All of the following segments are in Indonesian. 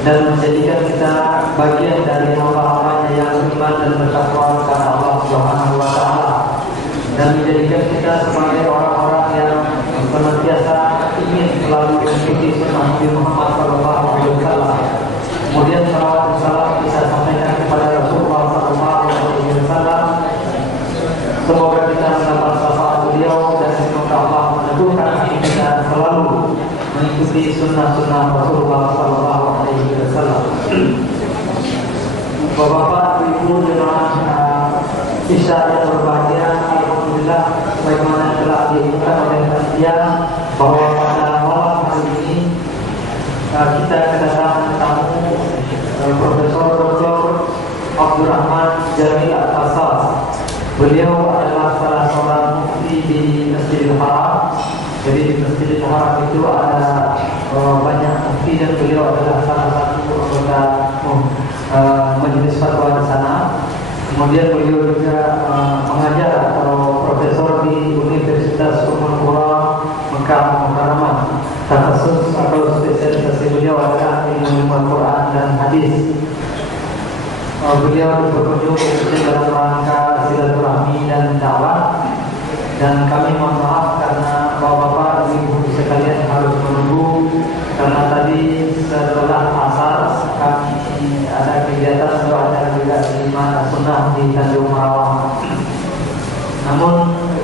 dan menjadikan kita bagian dari hamba-hambanya yang beriman dan bertakwa kepada Allah Subhanahu wa taala, dan menjadikan kita sebagai orang-orang yang senantiasa ingin selalu mengikuti sunnah Nabi Muhammad sallallahu alaihi wasallam. Kemudian salawat dan salam kita sampaikan kepada Rasulullah sallallahu alaihi wasallam. Semoga kita mendapat syafaat beliau dan semoga Allah meneguhkan hati kita selalu mengikuti sunnah-sunnah Rasulullah sallallahu alaihi wasallam. Bapak-bapak, ibu jemaah Isya yang berbahagia, alhamdulillah sebagaimana telah diingatkan oleh panitia bahwa pada malam hari ini kita kedatangan tamu Profesor Dr. Abdurrahman Jamil Al-Fassas. Beliau adalah salah seorang mufti di Masjidil Haram. Jadi di Masjidil Haram itu ada banyak mufti dan beliau adalah salah satu anggota majelis fatwa di sana. Kemudian beliau juga mengajar atau profesor di Universitas Ummul Qura Mekah Mukarramah. Khusus atau spesialisasi beliau adalah ilmu Al-Quran dan hadis. Beliau berkunjung dalam rangka silaturahmi dan dakwah, dan kami mohon maaf karena bapak-bapak ibu sekalian harus menunggu karena tadi setelah asar kami ada kegiatan atau acara juga di Sunnah di Tanjung Merawang. Namun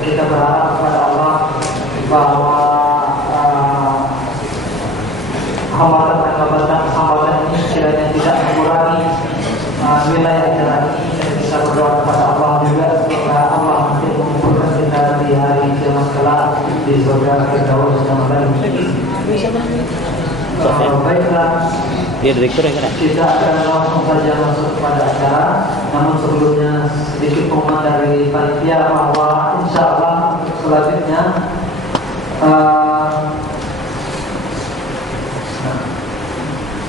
kita berharap kepada Allah bahwa hambatan ini kiranya tidak mengurangi wilayah acara ini, dan kita berdoa kepada Allah juga semoga Allah nanti mengumpulkan kita di hari kiamat kelak di surga Firdaus yang lain. Baiklah, kita akan langsung saja masuk kepada acara. Namun sebelumnya sedikit pengumuman dari panitia bahwa insya Allah selanjutnya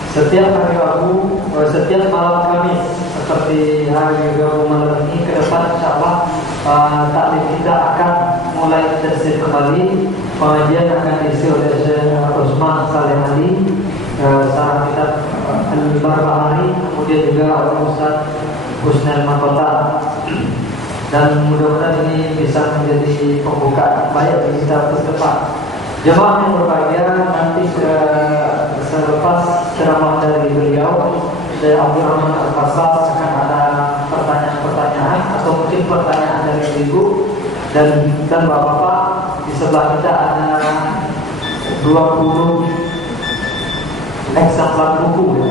setiap hari Rabu, setiap malam Kamis seperti hari Rabu malam ini ke depan insyaallah taklim kita akan mulai intensif kembali. Pengajian akan diisi oleh Syekh Utsman Saleh Ali, sarah kitab Al-Barbahari, kemudian juga oleh Ustaz Husnul Makota. Dan mudah-mudahan ini bisa menjadi pembukaan baik bagi kita ke depan. Jemaah yang berbahagia, nanti selepas ceramah dari beliau, dari Abdurrahman Al-Fassas, akan ada pertanyaan-pertanyaan atau mungkin pertanyaan dari ibu dan bapak-bapak. Di sebelah kita ada 20 eksemplar buku,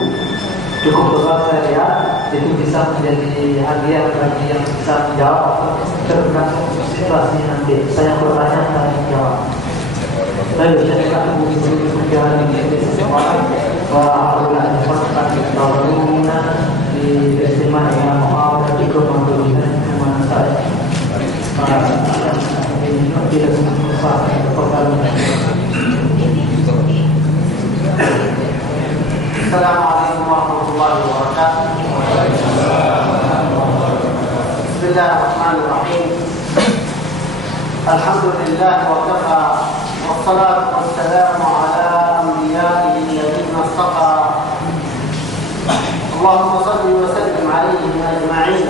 cukup besar saya lihat. Itu bisa menjadi hadiah bagi yang bisa menjawab atau tergantung situasi nanti. Saya bertanya dan menjawab. Saya bisa dikatakan buku-buku yang ini seseorang bahwa apabila ada pertanyaan di istimewa yang mau dan juga memberikan kemana saya ini tidak susah pertanyaan. Assalamualaikum warahmatullahi wabarakatuh. Bismillahirrahmanirrahim. Alhamdulillah wa kafa. والصلاة والسلام على أنبيائه الذين اصطفى اللهم صل وسلم عليهم أجمعين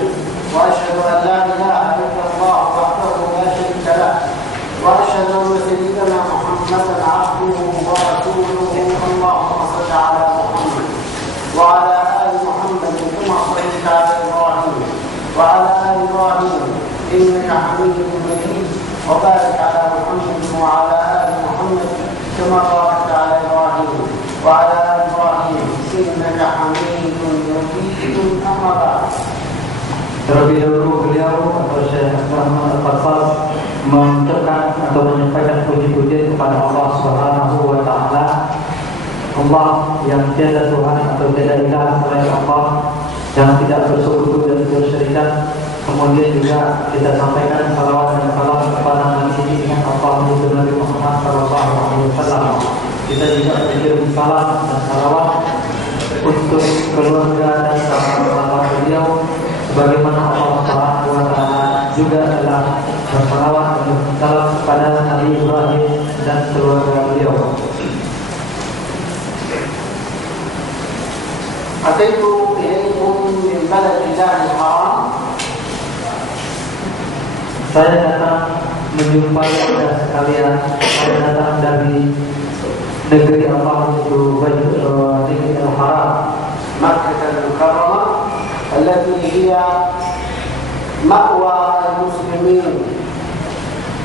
وأشهد أن لا إله إلا الله وحده لا شريك له وأشهد أن سيدنا محمدا عبده ورسوله اللهم صل على محمد وعلى آل محمد كما صليت على إبراهيم وعلى آل إبراهيم إنك حميد مجيد وبارك على محمد وعلى آل محمد كما باركت على إبراهيم وعلى آل إبراهيم إنك حميد مجيد. أما بعد. Terlebih dahulu beliau atau Syekh Abdurrahman Al-Fassas mengucapkan atau menyampaikan puji-puji kepada Allah Subhanahu wa taala, Allah yang tiada Tuhan atau tiada ilah selain Allah, yang tidak bersekutu dan tidak syirikat. Kemudian juga kita sampaikan salawat dan salam kepada Nabi Nabi Muhammad sallallahu alaihi wasallam. Kita juga berkirim salam dan salawat untuk keluarga dan sahabat beliau, sebagaimana Allah Subhanahu wa taala juga telah bersalawat dan salam kepada Nabi Ibrahim dan keluarga beliau. أتيت إليكم من بلد الله الحرام. Saya datang menjumpai Anda sekalian. Saya datang dari negeri Allah itu negeri Al-Haram, مكة المكرمة التي هي مأوى المسلمين.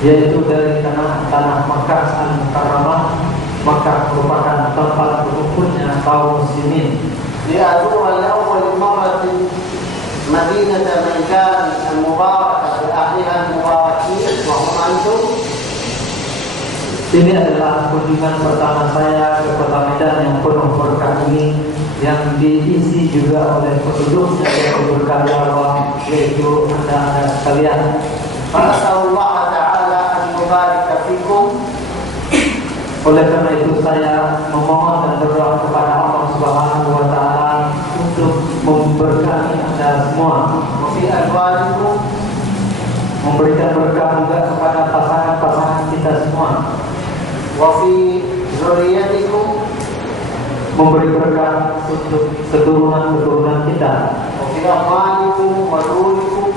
yaitu dari tanah Makkah Al-Mukarramah. Makkah merupakan tempat berkumpulnya kaum muslimin. لأزور لأول مرة مدينة مكان المباركة بأهلها المباركين وهم أنتم. Ini adalah kunjungan pertama saya ke kota Medan yang penuh berkah ini, yang diisi juga oleh penduduknya yang berkah Allah, yaitu Anda sekalian. فأسأل الله تعالى أن يبارك فيكم. Oleh karena itu saya memohon dan berdoa kepada Allah Subhanahu wa taala untuk memberkahi Anda semua, وفي أزواجكم. memberikan berkah juga kepada pasangan-pasangan kita semua, وفي ذريتكم. memberi berkah untuk keturunan-keturunan kita, وفي أموالكم ودوركم.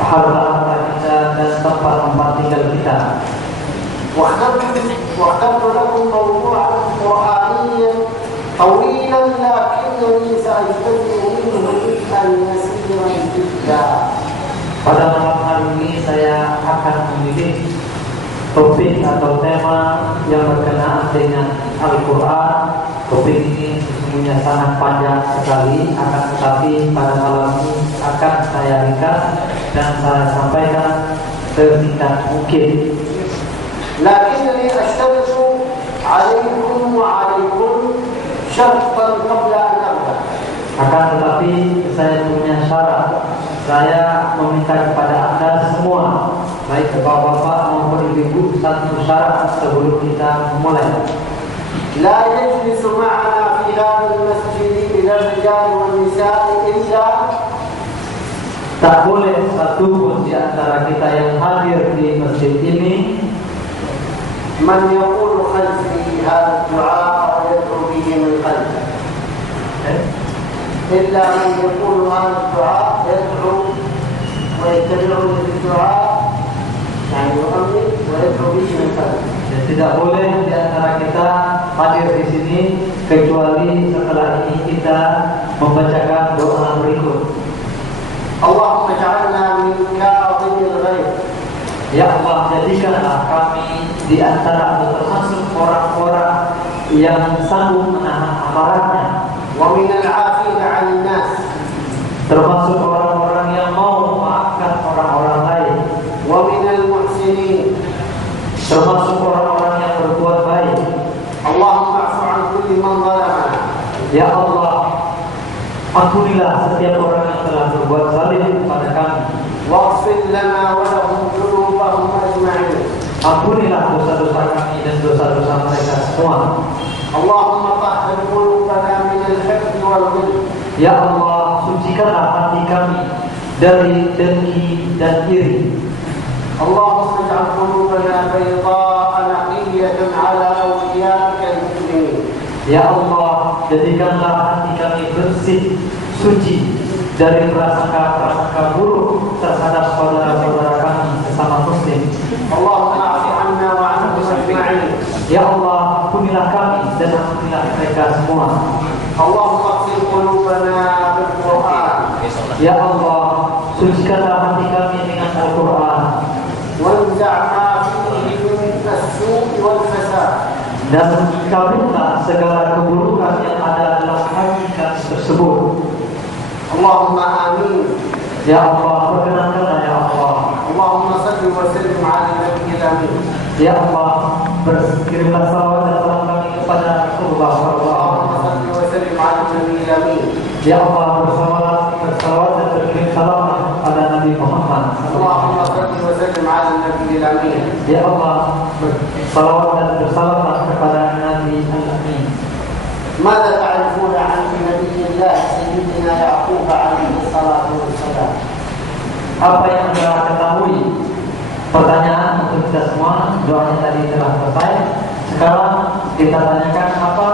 harta-harta kita dan tempat-tempat tinggal kita. واخترت لكم موضوعا قرآنيا طويلا لكنني سأجتزئ منه جزءا يسيرا جدا. Pada malam hari ini saya akan memilih topik atau tema yang berkenaan dengan Al-Quran. Topik ini sesungguhnya sangat panjang sekali, akan tetapi pada malam ini akan saya ringkas dan saya sampaikan sesingkat mungkin. لكنني أشترط عليكم وعليكم شرطا قبل أن أبدأ. Akan tetapi saya punya syarat. Saya meminta kepada Anda semua, baik bapak-bapak maupun ibu-ibu, satu syarat sebelum kita memulai. لا يجلس معنا في هذا المسجد من الرجال والنساء إلا. Tak boleh satupun di antara kita yang hadir di masjid ini من يقول خلفي هذا الدعاء ويدعو به من قلبه، إلا من يقول هذا الدعاء يدعو ويتبعني في الدعاء، يعني يؤمن ويدعو به من قلبه. Dan tidak boleh di antara kita hadir di sini kecuali setelah ini kita membacakan doa berikut. اللهم اجعلنا من كاظم الغيظ. Ya Allah, jadikanlah kami di antara atau termasuk orang-orang yang sanggup menahan amarahnya, ومن العافين عن الناس. termasuk orang-orang yang mau memaafkan orang-orang lain, ومن المحسنين. termasuk orang-orang yang berbuat baik. اللهم اعف عن كل من ظلمنا. Ya Allah, ampunilah setiap orang yang telah berbuat zalim kepada kami. واغفر لنا ولهم ذنوبهم أجمعين. Ampunilah dosa-dosa kami dan dosa-dosa mereka semua. اللهم طهر قلوبنا من الحقد والغل. Ya Allah, sucikanlah hati kami dari dengki dan iri. اللهم اجعل قلوبنا بيضاء نقية على أوليائك المؤمنين. Ya Allah, jadikanlah hati kami bersih, suci dari prasangka-prasangka buruk terhadap saudara-saudara kami sesama muslim. اللهم اعف عنا وعنهم أجمعين. Ya Allah, ampunilah kami dan ampunilah mereka semua. اللهم اغفر قلوبنا بالقرآن. Ya Allah, sucikanlah hati kami dengan Al-Quran وانزع ما فيه من السوء والفساد. dan kabulkanlah segala keburukan yang ada dalam hati kami tersebut. اللهم آمين. Ya Allah, perkenankanlah ya Allah. اللهم صل وسلم على النبي الأمين. Ya Allah, berkirimlah salawat dan salam kami kepada Rasulullah sallallahu اللهم alaihi wasallam. صل وسلم على النبي الأمين. Ya Allah, bersalawat dan berkirim salam kepada Nabi Muhammad. اللهم صل وسلم على النبي الأمين. Ya Allah, bersalawat dan bersalam kepada Nabi Al-Amin. ماذا تعرفون عن نبي الله سيدنا يعقوب عليه الصلاة والسلام؟ Apa yang Anda ketahui? Pertanyaan untuk kita semua. Doanya tadi telah selesai. Sekarang kita tanyakan apa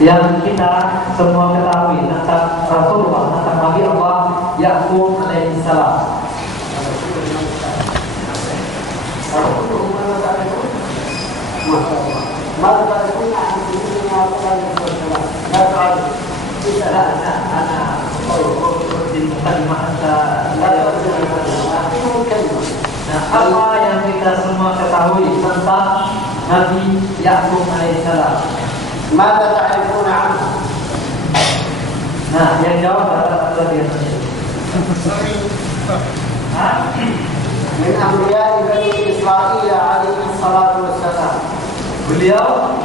yang kita semua ketahui tentang Rasulullah, tentang Nabi Allah Yakub alaihi salam. Apa yang kita semua ketahui tentang Nabi Yakub alaihissalam? Maka ta'rifuna anhu. Nah, yang jawab adalah dia. Min anbiya'i Bani Israil alaihi salatu wassalam. Beliau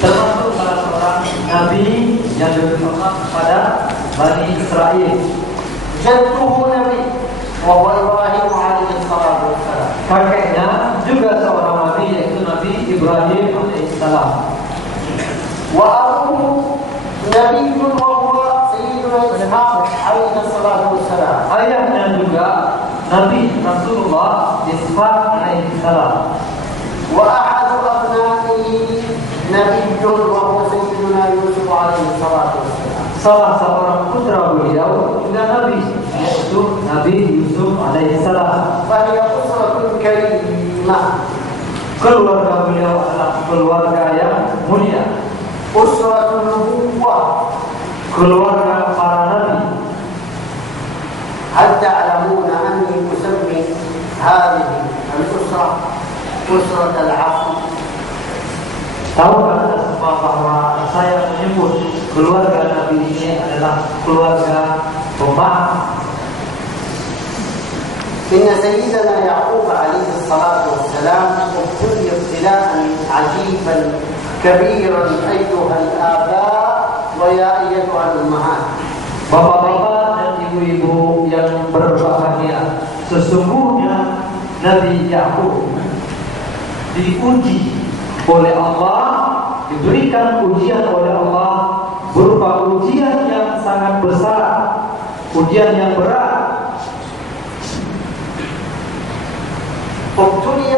termasuk salah seorang nabi yang diberi Allah kepada Bani Israel. Jadduhu nabi wa huwa Ibrahim alaihi salatu wassalam. Kakeknya juga seorang nabi, yaitu Nabi Ibrahim alaihissalam. Wa abuhu nabiyyun wa huwa Sayyiduna Ishaq alaihi salatu wassalam. Ayahnya juga Nabi Rasulullah Ishaq alaihissalam. Wa ahadu abna'ihi nabiyyun wa huwa Sayyiduna Yusuf alaihi salatu wassalam. Salah seorang putra beliau juga Nabi, yaitu Nabi Yusuf alaihissalam. Fahiya usratun karimah. Keluarga beliau adalah keluarga yang mulia, Usratun nubuwwah. keluarga para nabi. هل تعلمون أني أسمي هذه الأسرة أسرة العفو؟ Tahukah Anda semua bahwa saya menyebut keluarga Nabi ini adalah keluarga pemaaf? إن سيدنا يعقوب عليه الصلاة والسلام ابتلي ابتلاء عجيبا كبيرا أيها الآباء ويا أيتها الأمهات. Bapak-bapak dan ibu-ibu yang berbahagia, sesungguhnya Nabi Yakub diuji oleh Allah, diberikan ujian oleh Allah berupa ujian yang sangat besar, ujian yang berat. ابتلي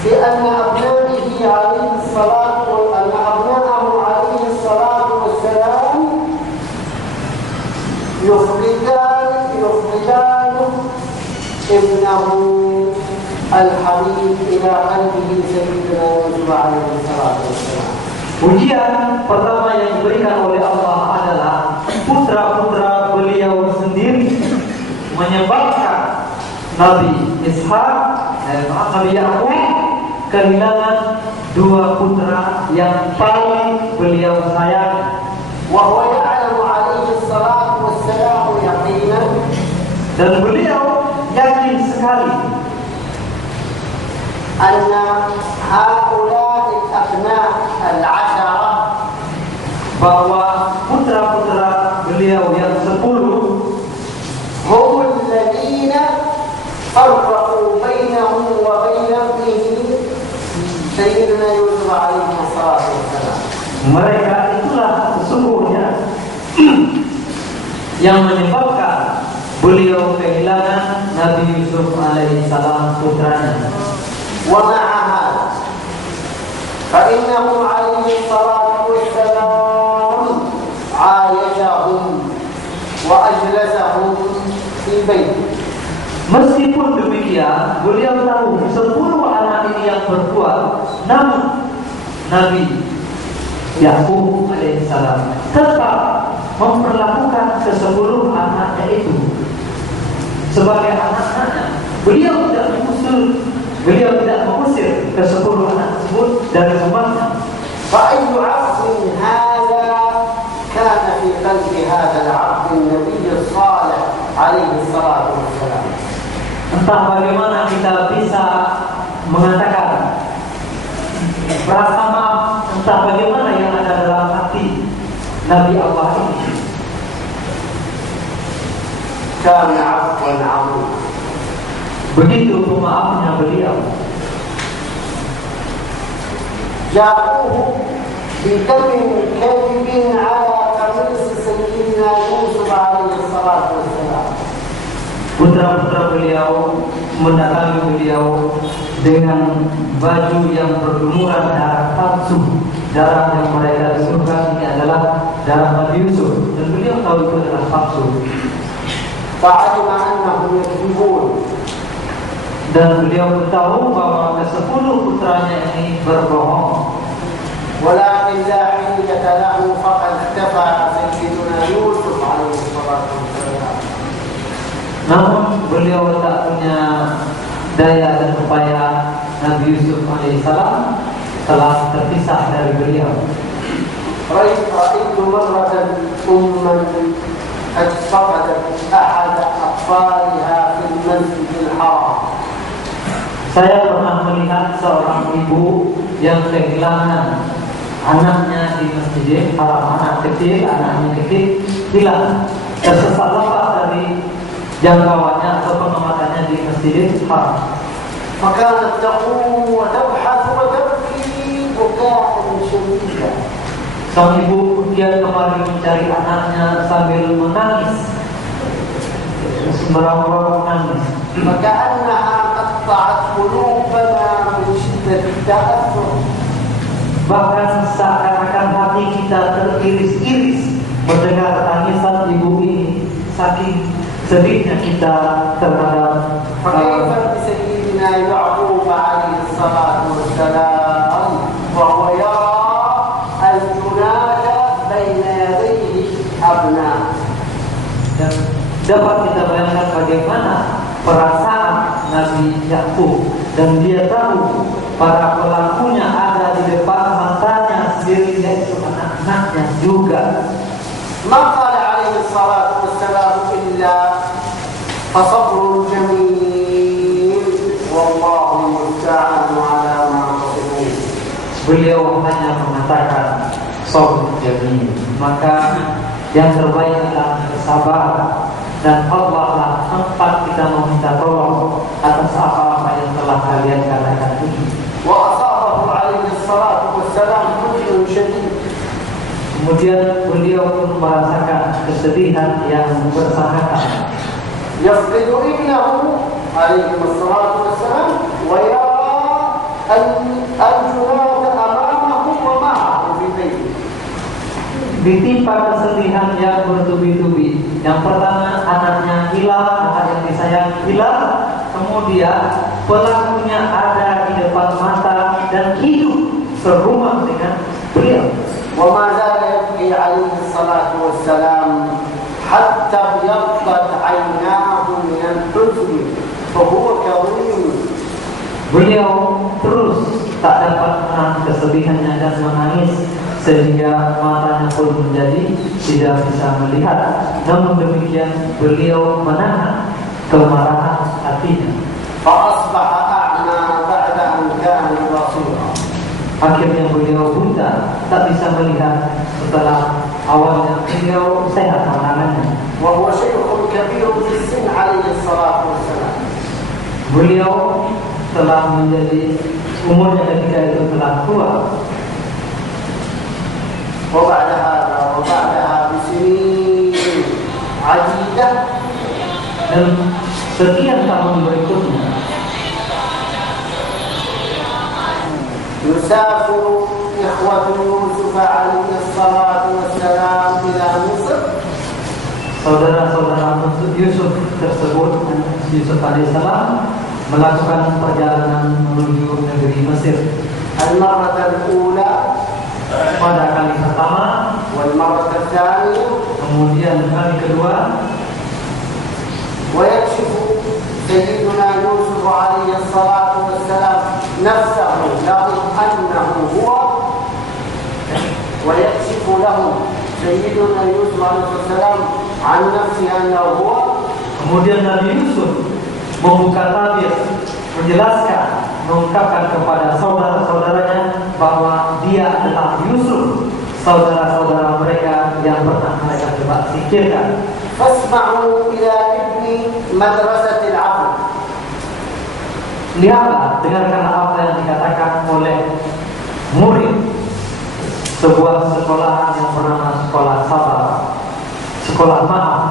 في أن أبنائه عليه الصلاة وأن أبناءه عليه الصلاة والسلام يخرجان ابنه الحبيب إلى قلبه سيدنا يوسف عليه الصلاة والسلام. Ujian pertama yang diberikan oleh Allah adalah putra-putra beliau sendiri menyebabkan Nabi Ishaq Nabi Yakub kehilangan dua putra yang paling beliau sayang. وهو يعلم عليه الصلاة والسلام يقينا. Dan beliau yakin sekali أن هؤلاء الأبناء العشرة bahwa putra-putra beliau yang 10 هم الذين فرقوا بينهم وبين ابنه سيدنا يوسف عليه الصلاة والسلام. mereka itulah sesungguhnya yang menyebabkan beliau kehilangan Nabi Yusuf alaihissalam putranya. ومع هذا فإنه عليه الصلاة والسلام عايشهم وأجلسهم في بيته. Meskipun demikian, beliau tahu 10 anak ini yang berbuat, namun Nabi Yakub alaihissalam tetap memperlakukan ke-10 anaknya itu sebagai anak-anaknya. Beliau tidak mengusir ke-10 anak tersebut dari rumahnya. فأي عبد هذا كان في قلب هذا العبد النبي الصالح عليه الصلاة والسلام. Entah bagaimana kita bisa mengatakan rasa maaf, entah bagaimana yang ada dalam hati Nabi Allah ini. كان عفوا عظيما. Begitu pemaafnya beliau. جاءوه بدم كذب على قميص سيدنا يوسف عليه الصلاة والسلام. Putra-putra beliau mendatangi beliau dengan baju yang berlumuran darah palsu. darah yang mereka tuduhkan ini adalah darah Nabi Yusuf, dan beliau tahu itu adalah palsu. فعلم أنهم يكذبون. Dan beliau tahu bahwa ke-10 putranya ini berbohong. ولكن لا حيلة له فقد اختفى سيدنا يوسف عليه الصلاة والسلام. Namun beliau tak punya daya dan upaya. Nabi Yusuf alaihissalam telah terpisah dari beliau. رأيت مرة أما قد فقدت أحد أطفالها في المسجد الحرام. Saya pernah melihat seorang ibu yang kehilangan anaknya di Masjidil Haram. Anaknya kecil hilang, tersesat lepas dari jangkauannya atau pengamatannya di Masjidil Haram. فكانت تقوم وتبحث وتبكي بكاء شديدا. Sang ibu kemudian kembali mencari anaknya sambil menangis, merawat nangis. فكأنها قطعت قلوبنا من شدة التأثر. Bahkan seakan-akan hati kita teriris-iris mendengar tangisan ibu ini, saking sedihnya kita terhadap فكيف بسيدنا يعقوب عليه الصلاة والسلام وهو يرى الجناد بين يديه أبناء. Dan dapat kita bayangkan bagaimana perasaan Nabi Yakub, dan dia tahu para pelakunya ada di depan matanya sendiri, yaitu anak-anaknya juga. ما قال عليه الصلاة والسلام إلا فصبر جميل والله المستعان على ما تصفون. Beliau hanya mengatakan sabr jamil, maka yang terbaik adalah bersabar, dan Allah lah tempat kita meminta tolong atas apa yang telah kalian katakan ini. وأصابه عليه الصلاة والسلام حزن شديد. Kemudian beliau pun merasakan kesedihan yang bersangkutan. يفقد ابنه عليه الصلاة والسلام ويرى الجنود أمامه ومعه في بيته. Ditimpa kesedihan yang bertubi-tubi. Yang pertama, anaknya hilang, anak yang disayang hilang. Kemudian pelakunya ada di depan mata dan hidup serumah dengan beliau. وما زال يبكي عليه الصلاة والسلام حتى ابيضت عيناه من الحزن فهو كظيم. Beliau terus tak dapat menahan kesedihannya dan menangis sehingga matanya pun menjadi tidak bisa melihat. Namun demikian beliau menahan kemarahan hatinya. فأصبح أعمى بعد أن كان بصيرا. Akhirnya beliau buta, tak bisa melihat setelah awalnya beliau sehat pandangannya. وهو شيخ كبير في السن عليه الصلاة والسلام. Beliau telah menjadi umurnya ketika itu telah tua. وبعد هذا وبعدها بسنين عديدة Dan sekian tahun berikutnya يسافر إخوة يوسف عليه الصلاة والسلام إلى مصر. saudara-saudara Yusuf tersebut, Yusuf alaihissalam, melakukan perjalanan menuju negeri Mesir. المرة الأولى Pada kali pertama, والمرة الثانية. kemudian kali kedua. ويكشف سيدنا يوسف عليه الصلاة والسلام نفسه لهم أنه هو. ويكشف لهم سيدنا يوسف عليه السلام عن نفسه أنه هو. Kemudian Nabi Yusuf membuka tabir, menjelaskan, mengungkapkan kepada saudara-saudaranya bahwa dia adalah Yusuf, saudara-saudara mereka yang pernah mereka coba singkirkan. فاسمعوا إلى ابن مدرسة العقل. Lihatlah, dengarkan apa yang dikatakan oleh murid sebuah sekolahan yang bernama sekolah sabar, sekolah maaf.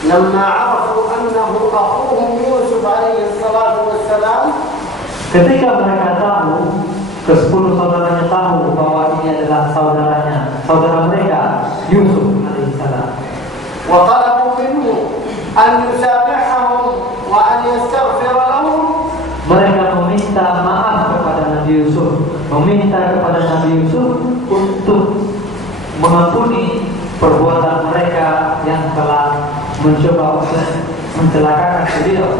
لما عرفوا أنه أخوهم يوسف عليه الصلاة والسلام Ketika mereka tahu Ke-10 saudaranya tahu bahwa ini adalah saudara mereka Yusuf alaihissalam. Wa talabu minhu an yusabihahum wa an yastaghfir lahum. Mereka meminta maaf kepada Nabi Yusuf, meminta kepada Nabi Yusuf untuk mengampuni perbuatan mereka yang telah mencoba untuk mencelakakan beliau.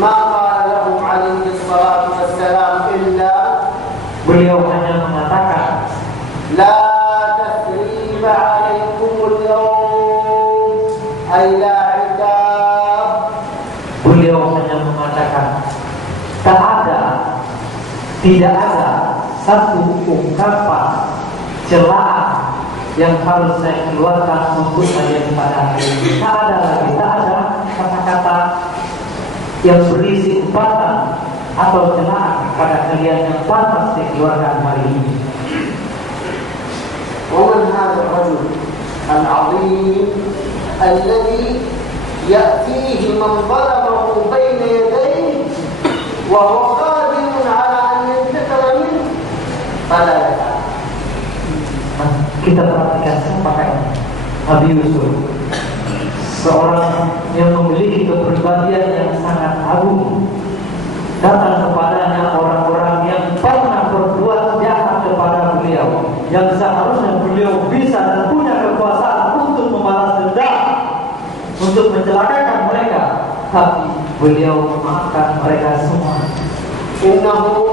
Ma qala lahum alaihi salatu wassalam illa, beliau hanya mengatakan, la tathriba alaikumul yawm ay la itab. Beliau hanya mengatakan, tidak ada satu ungkapan celaan yang harus saya keluarkan untuk kalian pada hari ini. Tak ada kata-kata yang berisi umpatan atau celaan pada kalian yang pantas dikeluarkan hari ini. ومن هذا الرجل العظيم الذي يأتيه من ظلمه بين يديه وهو قادر على أن ينتقم منه فلا يفعل. Kita perhatikan siapa ini? Nabi Yusuf, seorang yang memiliki kepribadian yang sangat agung. Datang kepadanya orang-orang yang pernah berbuat jahat kepada beliau, yang seharusnya beliau bisa dan punya kekuasaan untuk membalas dendam, untuk mencelakakan mereka, tapi beliau memaafkan mereka semua. Innahu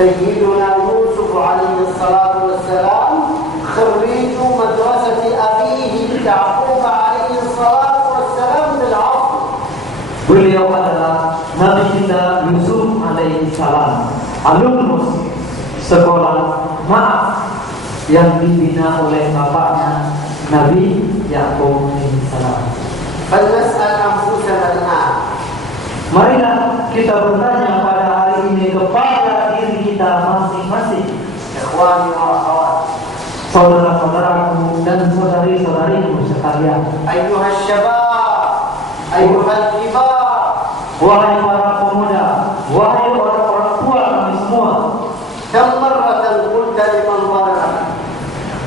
Sayyiduna Yusuf alaihi salatu wassalam kharriju madrasati abihi Ya'qub alaihi salatu wassalam bil 'afw. Beliau adalah Nabi kita Yusuf alaihi salam, alumnus sekolah maaf yang dibina oleh bapaknya Nabi Ya'qub alaihi salam. Falnas'al anfusana al-an. Marilah kita bertanya pada hari ini kepada diri kita masing-masing. Ikhwani wa akhwat, saudara-saudaraku dan saudari-saudariku sekalian. Ayyuhal syabab, ayyuhal kibar, wahai para pemuda, wahai orang-orang tua kami semua. Kam marratan qulta liman zalama.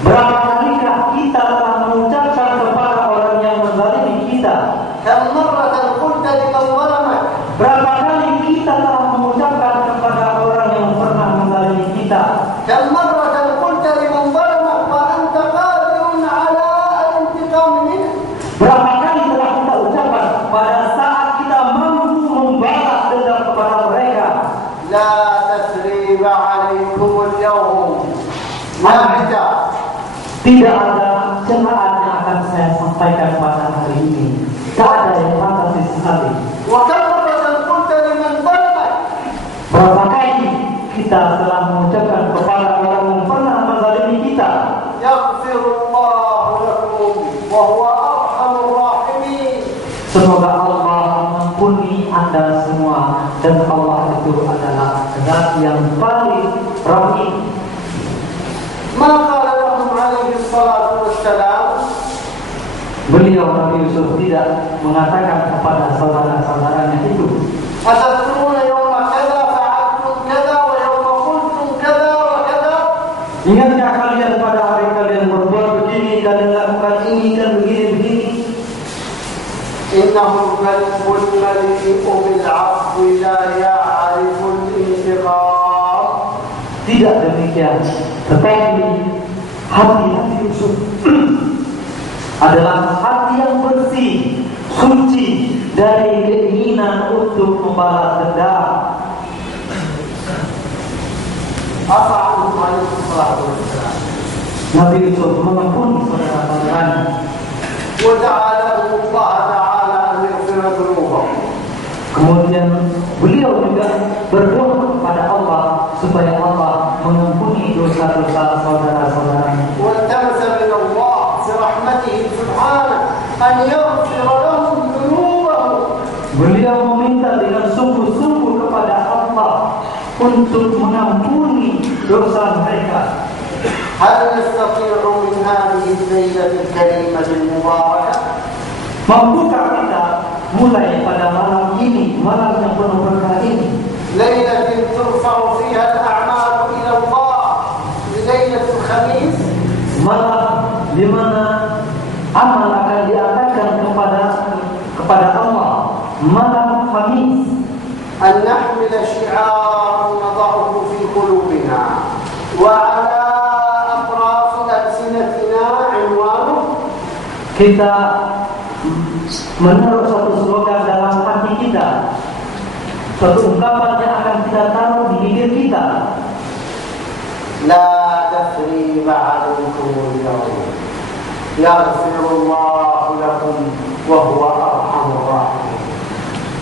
Berapa kalikah kita telah mengucapkan kepada orang yang menzalimi kita? Kam marratan qulta liman zalama. Berapa kali kita telah mengucapkan kepada orang yang pernah menzalimi kita? Kam marratan qulta liman zalama fa anta qadirun ala al-intiqam minhu. Berapa kali telah kita ucapkan pada saat kita mampu membalas dendam kepada mereka? La tasriba alaikum al-yawm. Ma'ida. Tidak ada celaan yang akan saya sampaikan pada hari ini. Tak ada yang pantas disesali. Wa kam marratan qulta liman zalama. Berapa kali kita telah mengucapkan kepada orang yang pernah menzalimi kita? Yaghfirullahu lakum wa huwa arhamur rahimin. Semoga Allah mengampuni Anda semua, dan Allah itu adalah zat yang paling rahim. Ma qala lahum alaihi salatu wassalam. Beliau Nabi Yusuf tidak mengatakan kepada saudara-saudaranya itu, Atadruna yawma kadza fa'altum kadza wa yawma qultum kadza wa kadza. ingatkah kalian pada hari kalian berbuat begini, kalian lakukan ini dan begini-begini? Innahu qalbun mali'un bil 'afwi la ya'rifu al-intiqam. Tidak demikian, tetapi hati Yusuf adalah hati yang bersih, suci dari keinginan untuk membalas dendam. Afa'anhu alaihi salatu wassalam. Nabi Yusuf mengampuni saudara-saudaranya. Wa ta'ala Allah ta'ala an yaghfira dhunubahum. Kemudian beliau juga berdoa kepada Allah supaya Allah mengampuni dosa-dosa saudara-saudaranya. والتمس من الله في رحمته سبحانه أن يغفر لهم ذنوبهم. Beliau meminta dengan sungguh-sungguh kepada Allah untuk mengampuni dosa mereka. هل نستطيع من هذه الليلة الكريمة المباركة Mampukah kita mulai pada malam ini, malam yang penuh berkah ini, ليلة ترفع فيها الأعمال amal akan diangkatkan kepada Allah malam Khamis. أن نحمل شعار نضعه في قلوبنا وعلى أطراف ألسنتنا عنوانه. Kita menaruh suatu slogan dalam hati kita, suatu ungkapan yang akan kita taruh di bibir kita. لا تثريب عليكم اليوم يغفر الله لكم وهو أرحم الراحمين.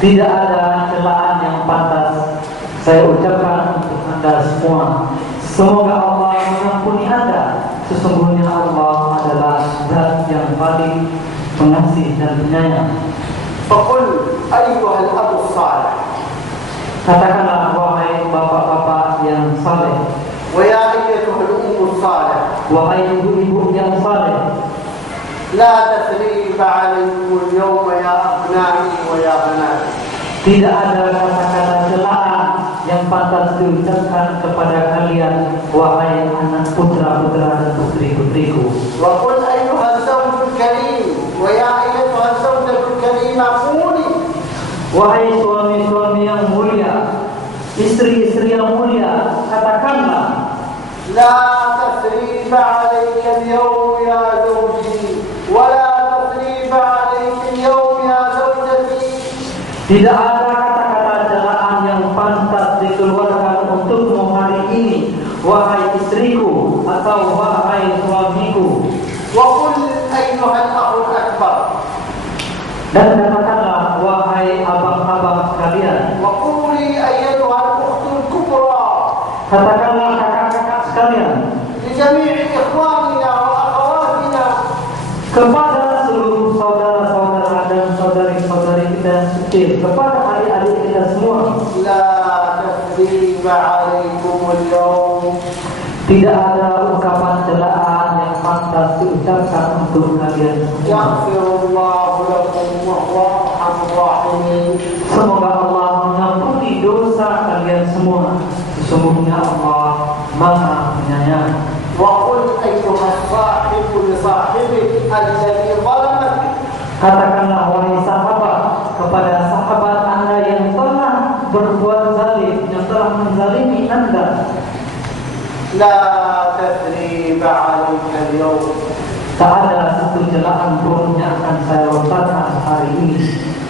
Tidak ada celaan yang pantas saya ucapkan untuk Anda semua. Semoga Allah mengampuni Anda. Sesungguhnya Allah adalah Zat yang paling pengasih dan penyayang. فقل أيها الأب الصالح. Katakanlah wahai bapak-bapak yang saleh, ويا أيتها الأم الصالح. wahai ibu-ibu yang saleh. لا تثريب عليكم اليوم يا أبنائي ويا بناتي. Tidak ada kata-kata celaan yang pantas diucapkan kepada kalian, wahai anak putra-putra dan putri-putriku. وقل أيها الزوج الكريم ويا أيتها الزوجة الكريمة قولي. Wahai suami-suami yang mulia, istri-istri yang mulia, katakanlah, لا تثريب عليك اليوم يا زوجي ولا تثريب عليك اليوم يا زوجتي. tidak ada kata-kata celaan yang pantas dikeluarkan untukmu hari ini, wahai istriku atau wahai suamiku. وقل أيها الأخ الأكبر. Dan katakanlah wahai abang-abang sekalian. وقولي أيتها الأخت الكبرى. Katakanlah kakak-kakak sekalian. لجميع إخواننا وأخواتنا. Kepada seluruh saudara-saudara dan saudari-saudari kita sekalian, kepada adik-adik kita semua. لا تثريب عليكم اليوم. Tidak ada ungkapan celaan yang pantas diucapkan untuk kalian semua. يغفر الله لكم وهو أرحم الراحمين. Semoga Allah mengampuni dosa kalian semua. Sesungguhnya Allah Maha Penyayang. وقل أيها الصاحب لصاحبك الذي ظلمك. Katakanlah wahai sahabat kepada sahabat Anda yang telah berbuat zalim, yang telah menzalimi Anda. لا تثريب عليك اليوم. Tak ada satu celaan pun yang akan saya lontarkan hari ini.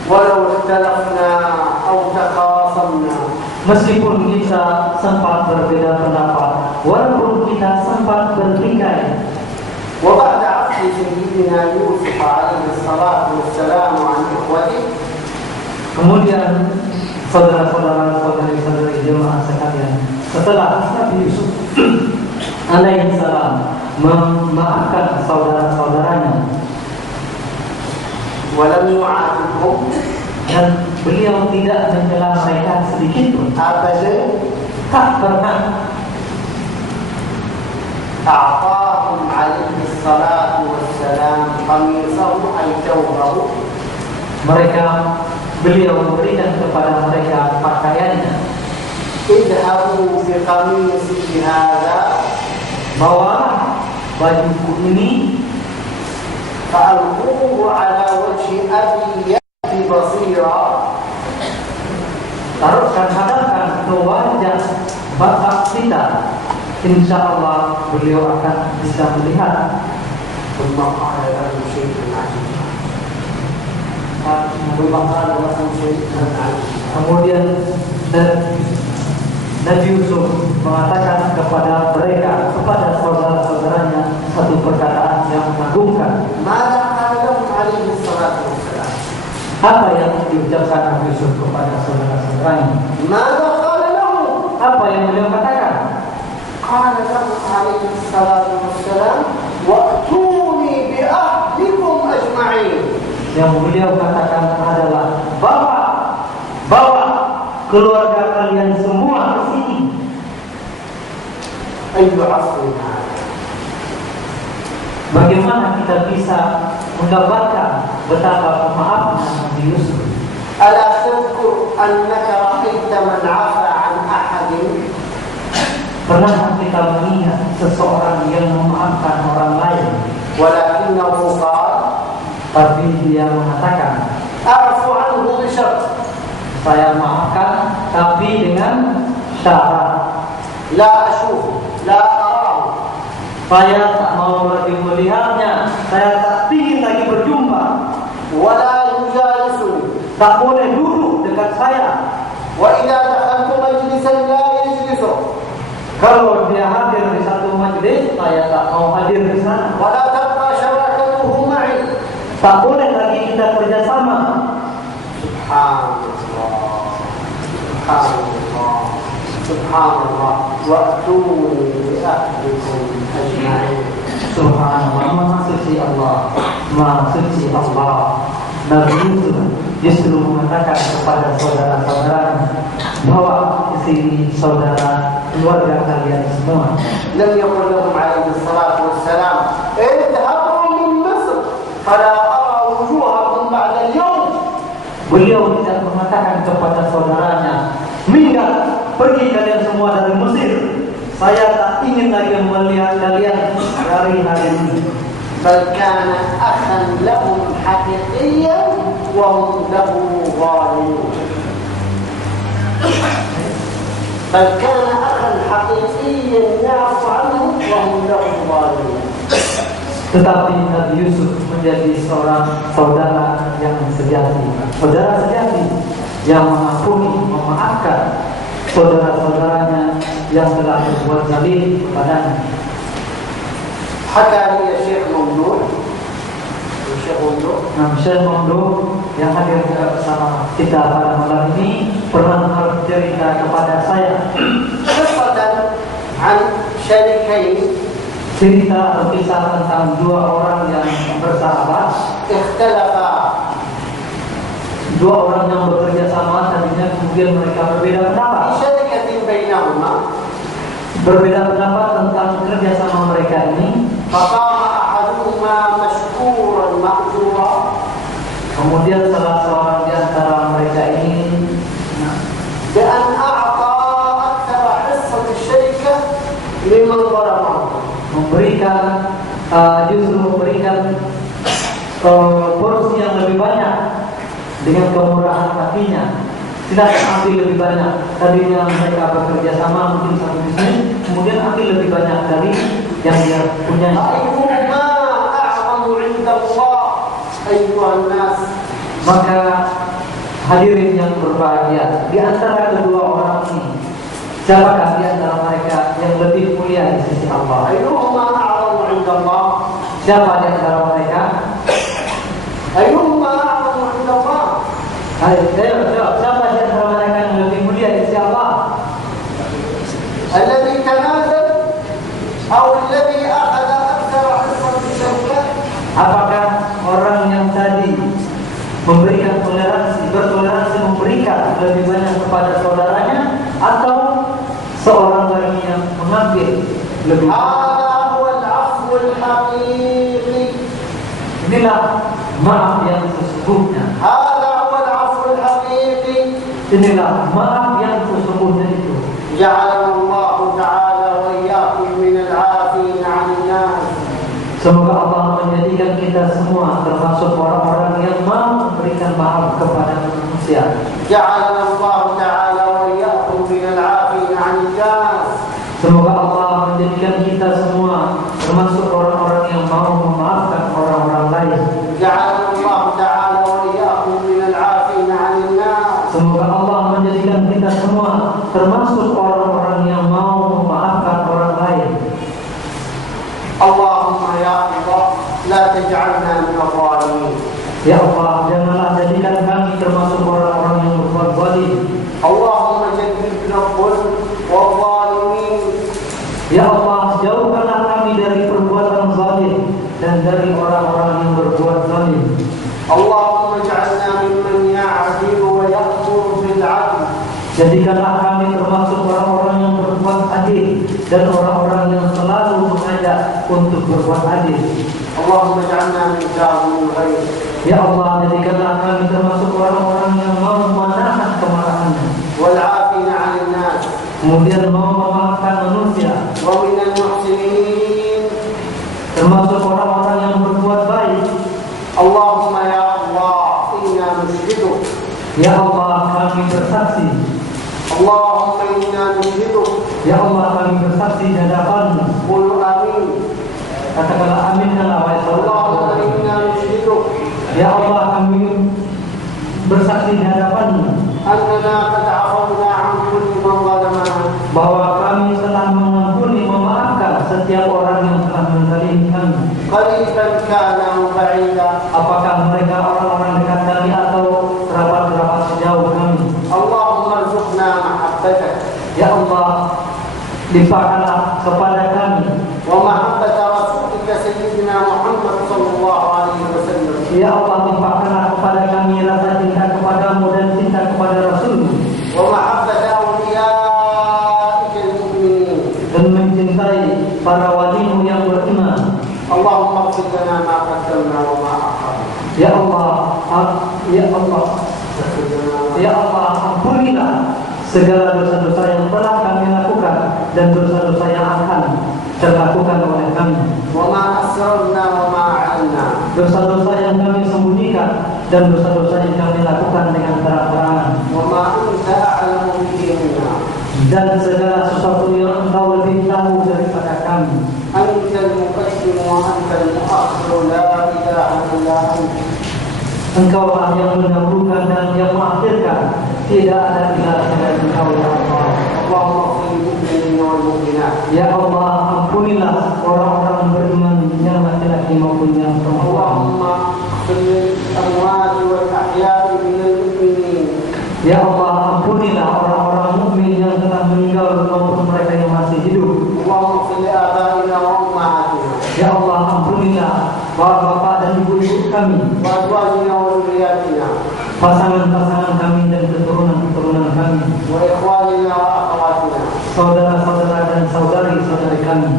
ولو اختلفنا أو تخاصمنا. Meskipun kita sempat berbeda pendapat, walaupun kita sempat bertikai. وبعد عفو سيدنا يوسف عليه الصلاة والسلام عن إخوته. Kemudian saudara-saudara, saudari-saudari jemaah sekalian, setelah Nabi Yusuf alaihi salam memaafkan saudara-saudaranya ولم يعاتبهم dan beliau tidak mencela mereka sedikit pun, أبدا. tak pernah. أعطاهم عليه الصلاة والسلام قميصه أي ثوبه. Beliau memberikan kepada mereka pakaiannya. اذهبوا بقميصي هذا. Bawalah bajuku ini, فألقوه على وجه أبي يأتي بصيرا. taruhkan, hadapkan ke wajah bapak kita. Insya Allah beliau akan bisa melihat. ثم قال له شيء عجيب. ثم قال له شيء عجيب. Kemudian Nabi Yusuf mengatakan kepada mereka, kepada saudara-saudaranya, satu perkataan yang mengagumkan. ماذا قال لهم عليه الصلاة والسلام؟ Apa yang diucapkan Nabi Yusuf kepada saudara-saudaranya? ماذا قال لهم؟ Apa yang beliau katakan? قال لهم عليه الصلاة والسلام وأتوني بأهلكم أجمعين. Yang beliau katakan adalah, bawa keluarga kalian semua ke sini. أي عفو هذا؟ Bagaimana kita bisa mendapatkan betapa maafnya Nabi Yusuf? ألا تذكر أنك رأيت من عفى عن أحد؟ Pernah kita mengingat seseorang yang memaafkan orang lain, ولكنه قال Tapi dia mengatakan, أعفو عنه بشرط saya maafkan, tapi dengan syarat لا أشوفه لا أراه saya tak mau lagi melihatnya, saya tak ingin lagi berjumpa, ولا يجالسني tak boleh duduk dekat saya. وإذا دخلت مجلسا لا يجلسه Kalau dia hadir di satu majelis, saya tak mau hadir di sana. ولا تبقى شراكته معي. Tak boleh lagi kita kerjasama. سبحان الله سبحان الله سبحان الله وأتوني بأهلكم أجمعين. Subhanallah, Maha Suci Allah, Maha Suci Allah. Nabi Yusuf justru mengatakan kepada saudara-saudaranya, bawa ke sini saudara keluarga kalian semua. لم يقل لهم عليه الصلاة والسلام اذهبوا من مصر فلا أرى وجوهكم بعد اليوم. Beliau tidak mengatakan kepada saudaranya, minggat, pergi kalian semua dari Mesir. Saya tak ingin lagi melihat kalian dari hari ini. بل كان أخا لهم حقيقيا وهم له ظالمون. بل كان أخا حقيقيا يعفو عنه وهم له ظالمون. Tetapi Nabi Yusuf menjadi seorang saudara yang sejati, saudara sejati yang mengampuni, memaafkan saudara-saudaranya yang telah berbuat zalim kepadanya. حكى لي الشيخ ممدوح الشيخ ممدوح Syekh Mamdouh yang hadir bersama kita pada malam ini pernah bercerita kepada saya قصة عن شريكين cerita atau kisah tentang dua orang yang bersahabat, اختلفا dua orang yang bekerja sama, tadinya kemudian mereka berbeda pendapat. في شركة بينهما Tentang kerjasama mereka ini. فقام أحدهما مشكورا مأجورا. Kemudian salah seorang di antara mereka ini بأن أعطى أكثر حصة الشركة لمن ظلمه. justru memberikan porsi yang lebih banyak dengan kemurahan hatinya. Tidak ambil lebih banyak. Tadinya mereka bekerja sama mungkin satu bisnis, kemudian ambil lebih banyak dari yang dia punya. أيهما أعظم عند الله أيها الناس. Maka hadirin yang berbahagia, di antara kedua orang ini, siapakah di antara mereka yang lebih mulia di sisi Allah? أيهما أعظم عند الله. Siapa di antara mereka? أيهما أعظم عند الله. Siapa di antara mereka yang lebih mulia di sisi Allah? الذي تنازل أو الذي أخذ أكثر حصة الشركة. Apakah orang yang tadi memberikan bertoleransi memberikan lebih banyak kepada saudaranya, atau seorang lagi yang mengambil lebih banyak? هذا هو العفو الحقيقي. Inilah maaf yang sesungguhnya. هذا هو العفو الحقيقي. Inilah maaf yang sesungguhnya itu. جعلنا الله تعالى وإياكم من العافين عن الناس. Semoga Allah menjadikan kita semua termasuk orang-orang yang mau memberikan maaf kepada manusia. جعلنا الله تعالى وإياكم من العافين عن الناس. Semoga Allah menjadikan kita semua termasuk orang-orang yang mau memaafkan orang-orang lain. جعلنا الله تعالى وإياكم من العافين عن الناس. Semoga Allah menjadikan kita semua termasuk orang-orang yang mau memaafkan orang lain. اللهم يا الله لا تجعلنا من الظالمين. Ya Allah, janganlah jadikan kami termasuk orang-orang yang berbuat zalim. اللهم جنبنا الظلم والظالمين. Ya Allah, jauhkanlah kami dari perbuatan zalim dan dari orang-orang yang berbuat zalim. اللهم اجعلنا ممن يعدل ويأمر بالعدل. Jadikanlah kami termasuk orang-orang yang berbuat adil dan orang-orang yang selalu mengajak untuk berbuat adil. اللهم اجعلنا من كاظم الغيظ. Ya Allah, jadikanlah kami termasuk orang-orang yang mau menahan kemarahannya, والعافين عن الناس. kemudian mau memaafkan manusia, ومن المحسنين. termasuk orang-orang yang berbuat baik. اللهم Ya Allah, kami bersaksi. Allahumma inna nusyhiduk. Ya Allah, kami bersaksi di hadapan-Mu. Qul amin. Katakanlah amin dan wahai Allahumma saudara. inna nusyhiduk. Ya Allah, kami bersaksi di hadapan-Mu Annana qad 'afawna 'an kulli man zalamana. bahwa kami telah mengampuni, memaafkan setiap orang yang telah menzalimi kami. Qariban kana aw ba'ida. Apakah mereka orang-orang dekat kami atau kerabat-kerabat sejauh kami? Allahumma arzuqna mahabbatak Ya Allah, limpahkanlah kepada kami. wa mahabbata rasulika sayyidina Muhammad sallallahu alaihi wasallam. Ya Allah, limpahkanlah kepada kami rasa cinta kepadamu dan cinta kepada Rasul-Mu, Wa mahabbata awliyaika al-mu'minin. dan mencintai para wali-Mu yang beriman. Allahumma ighfir lana ma qaddamna wa ma akharna. Ya Allah, Ya Allah, Ya Allah, ampunilah segala dosa-dosa yang telah kami lakukan dan dosa-dosa yang akan terlakukan oleh kami. Wa ma asrarna wa ma a'lanna. Dosa-dosa yang kami sembunyikan dan dosa-dosa yang kami lakukan dengan terang-terangan. Wa ma anta a'lamu bihi minna. Dan segala sesuatu yang Engkau lebih tahu daripada kami. Anta al-muqaddim wa anta al-mu'akhir, la ilaha illa anta. Engkaulah yang mendahulukan dan yang mengakhirkan. Tidak ada ilah selain Engkau, ya Allah. Allahumma ighfir lil-mu'minina wal mu'minat. Ya Allah, ampunilah orang-orang beriman yang laki-laki maupun yang perempuan. Allahumma ighfir lil-amwat wal ahya'i minal mu'minin. Ya Allah, ampunilah orang-orang mukmin yang telah meninggal maupun mereka yang masih hidup. Allahumma ighfir li abaina wa ummahatina Ya Allah, ampunilah bapak-bapak dan ibu-ibu kami, wa azwajina wa dhurriyyatina pasangan-pasangan kami dan keturunan-keturunan kami, wa ikhwanina wa akhawatina saudara-saudara dan saudari-saudari kami,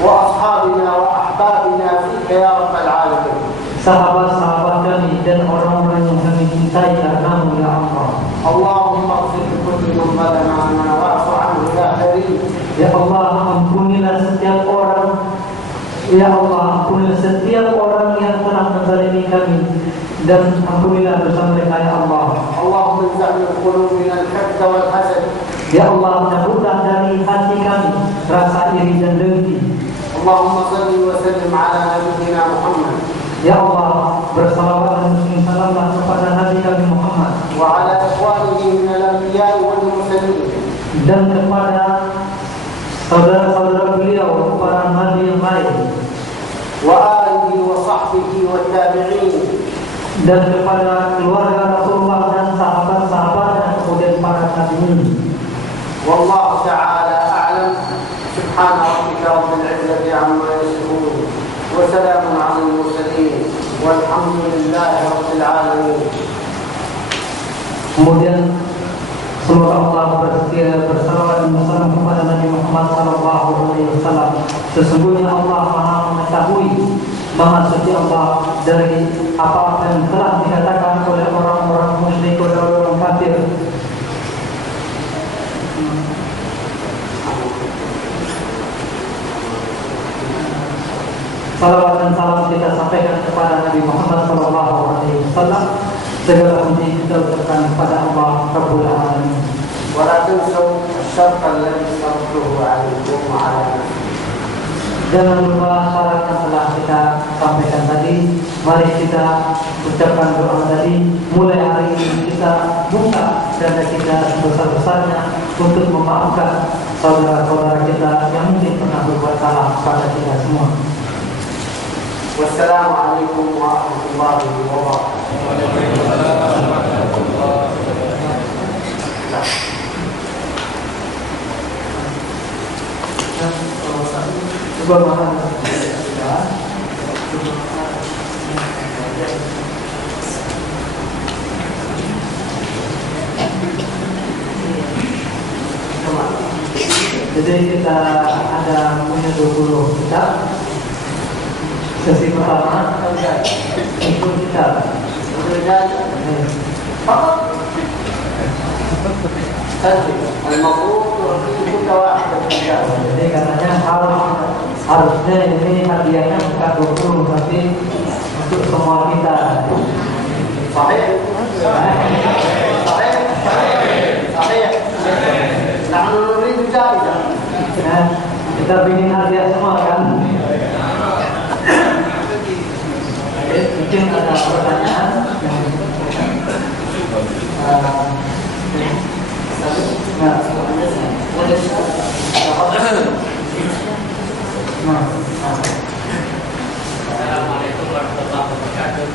wa ashabina wa ahbabina fika ya rabbal alamin. sahabat-sahabat kami dan orang-orang yang kami cintai karena-Mu, ya Allah. Allahumma ighfir li kulli man zalamana wa'fu 'anhu ya karim. Ya Allah, ampunilah setiap orang. Ya Allah, ampunilah setiap orang yang telah menzalimi kami dan ampunilah dosa mereka, ya Allah. Allahumma inza' min qulubina al-hiqd wal hasad. Ya Allah, cabutlah dari hati kami rasa iri dan dengki. Allahumma salli wa sallim ala nabiyyina Muhammad Ya Allah, bersalawat dan salamlah kepada Nabi kami Muhammad wa ala ikhwanihi min al-anbiya'i wal mursalin dan kepada saudara-saudara beliau, para nabi yang lain, wa alihi wa sahbihi wa tabi'in. dan kepada keluarga Rasulullah dan sahabat-sahabat dan kemudian para tabi'in. Wallahu ta'ala a'lam. Subhana rabbika rabbil 'izzati 'amma yasifun wa salamun 'alal mursalin walhamdulillahi rabbil 'alamin. Kemudian semoga Allah bersalawat dan bersalam kepada Nabi Muhammad SAW. Sesungguhnya Allah Maha mengetahui, Maha suci Allah dari apa-apa yang telah dikatakan oleh orang-orang musyrik, oleh orang kafir. Salawat dan salam kita sampaikan kepada Nabi Muhammad SAW. Segala puji kita ucapkan kepada Allah Rabbul Alamin. ولا تنسوا الشرط الذي فرضه عليكم وعلى نفسكم. Jangan lupa syarat yang telah kita sampaikan tadi. Mari kita ucapkan doa tadi. Mulai hari ini kita buka dada kita sebesar-besarnya untuk memaafkan saudara-saudara kita yang mungkin pernah berbuat salah kepada kita semua. Wassalamualaikum warahmatullahi wabarakatuh. Coba makan. Jadi kita ada punya 20 kitab. Sesi pertama itu kitab. Jadi katanya harusnya ini hadiahnya bukan 20 tapi untuk semua kita. صحيح صحيح صحيح نحن نريد جائزة. Kita bikin hadiah semua kan? Oke, mungkin ada pertanyaan. Assalamualaikum warahmatullahi wabarakatuh.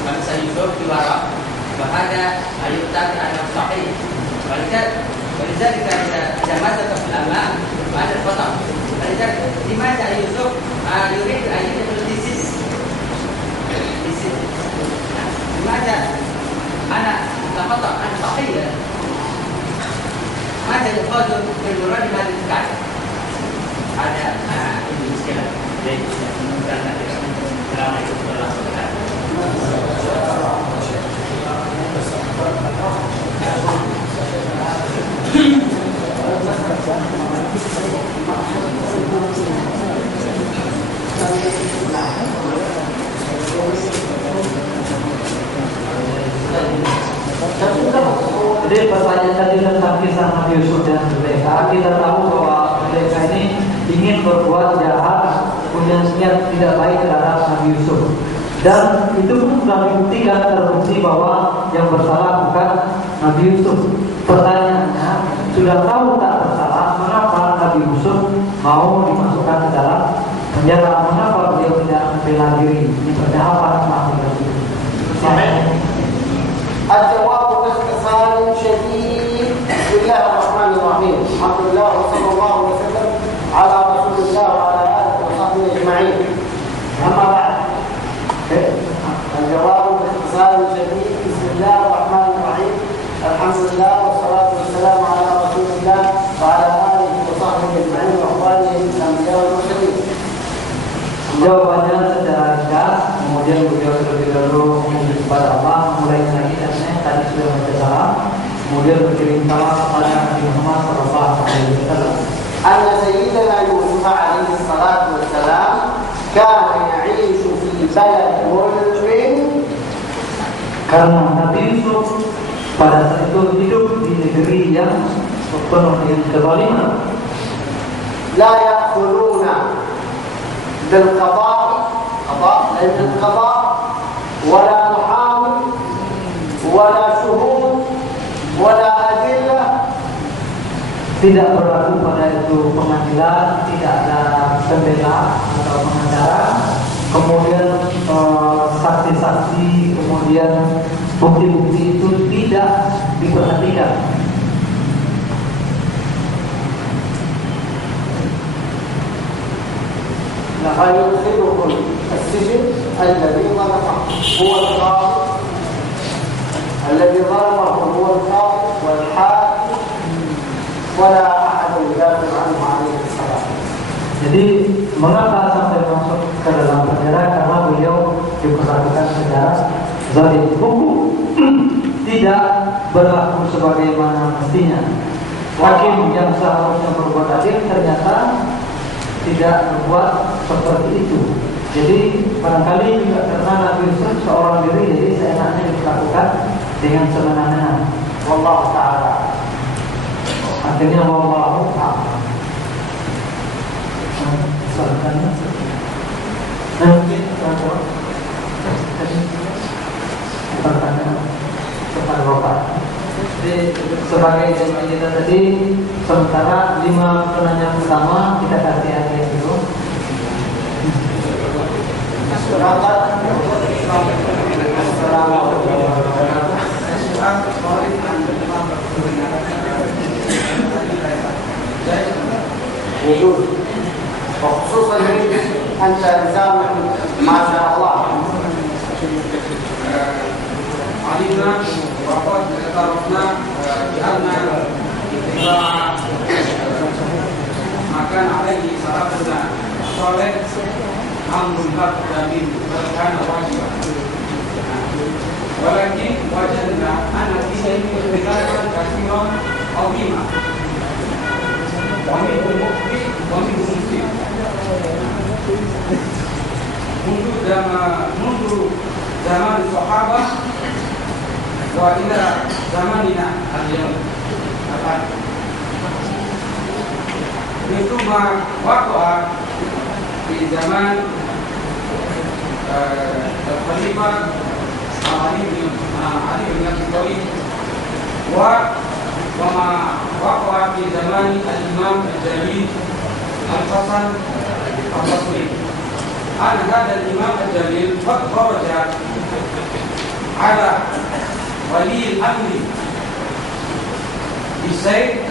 Bangsa Yusuf di warak bahada ayat tadi anak sahih balikan jamat atau ulama ada foto balikan di mana Yusuf yurid ayat itu di sini di mana anak foto anak sahih ya mana itu foto berdoa di mana dekat ada ini istilah jadi menggunakan Assalamualaikum warahmatullahi wabarakatuh. Jadi pertanyaan tadi tentang kisah Nabi Yusuf dan Zulaikha, kita tahu bahwa Zulaikha ini ingin berbuat jahat, punya niat tidak baik terhadap Nabi Yusuf. Dan itu pun sudah dibuktikan, terbukti bahwa yang bersalah bukan Nabi Yusuf. Pertanyaannya, sudah tahu tak bersalah, mengapa Nabi Yusuf mau dimasukkan ke dalam penjara? Mengapa beliau tidak membela diri? Ini perjalanan Nabi Yusuf. الجواب باختصار شديد. بسم الله الرحمن الرحيم. الحمد لله وصلى الله وسلم على رسول الله وعلى اله وصحبه اجمعين. اما بعد الجواب باختصار شديد. بسم الله الرحمن الرحيم. الحمد لله والصلاه والسلام على رسول الله وعلى اله وصحبه اجمعين واخوانه الانبياء والمرسلين. Jawabannya secara ringkas, kemudian beliau terlebih dahulu memuji kepada Allah, mulai lagi dan tadi sudah baca salam, kemudian berkirim salam kepada Nabi Muhammad SAW. أن سيدنا يوسف عليه الصلاة والسلام كان يعيش في بلد مظلم. Karena Nabi Yusuf pada saat itu hidup di negeri yang penuh dengan kezaliman. لا يأخذون بالقضاء لأن القضاء ولا محامي ولا شهود ولا أدلة. Tidak berlaku pada itu pengadilan, tidak ada pembela atau pengacara, kemudian saksi-saksi, kemudian bukti-bukti itu tidak diperhatikan. فيدخلهم السجن الذي ظلمه هو القاضي الذي ظلمه هو القاضي والحاكم ولا أحد يدافع عنه عليه الصلاة. Jadi mengapa sampai masuk ke dalam penjara? Karena beliau diperlakukan secara zalim. Hukum tidak berlaku sebagaimana mestinya. Hakim yang seharusnya berbuat adil ternyata tidak berbuat seperti itu. Jadi barangkali juga karena Nabi Yusuf seorang diri, jadi seenaknya diperlakukan dengan semena-mena. Wallahu ta'ala. Akhirnya wallahu ta'ala. Pertanyaan kepada Bapak. Jadi sebagai janji kita tadi, sementara 5 penanya pertama kita kasih hadiah dulu. وجود وخصوصا أنت إنسان ما شاء الله amrun la budda minhu bal kana wajiban. Walakin wajadna anna fihi ikhtilafan katsiran azima. Wa minhum mukhti wa minhum muslim. Mundu zaman sahabat wa ila zamanina al-yawm. Itu waqa'a di zaman Khalifah Ali bin Abi Thalib wa ma waqa'a di zaman al-Imam Al-Jalil Al-Hasan Al-Basri. Hada al-Imam Al-Jalil qad kharaja ala wali al-amri Zaid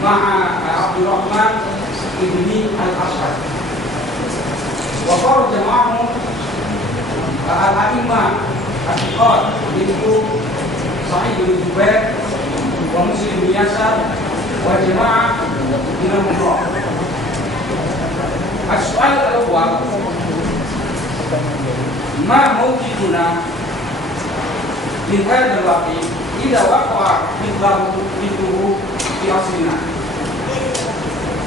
ma'a Abdul Rahman ibni al-Ash'ar wa kharaja ma'ahu al-a'imah al-thiqat itu Sa'id bin Jubair wa Muslim bin Yasar wa jama'ah min al-Qur'an. As-su'al al-awwal ma mawqifuna min hadha al-waqi idza waqa'a mithluhu fi asrina.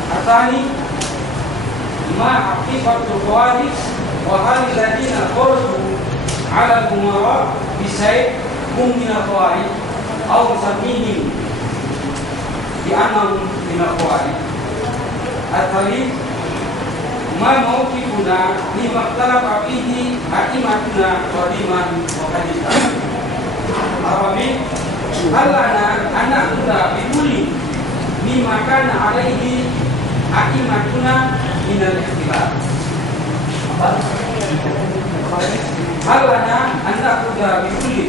Athani ma haqiqatul khawarij wa hal alladziina kharaju 'ala al-umara bisayf hum min al-khawarij aw musammihim bi annahum min al-khawarij. At-thalith ma mawqifuna lima ikhtalafa fihi a'immatuna qadiman wa hadithan. Arabi hal lana an na'khudha bi kulli mimma kana alaihi a'immatuna min al-ikhtilaf. Hal lana an na'khudha bi kulli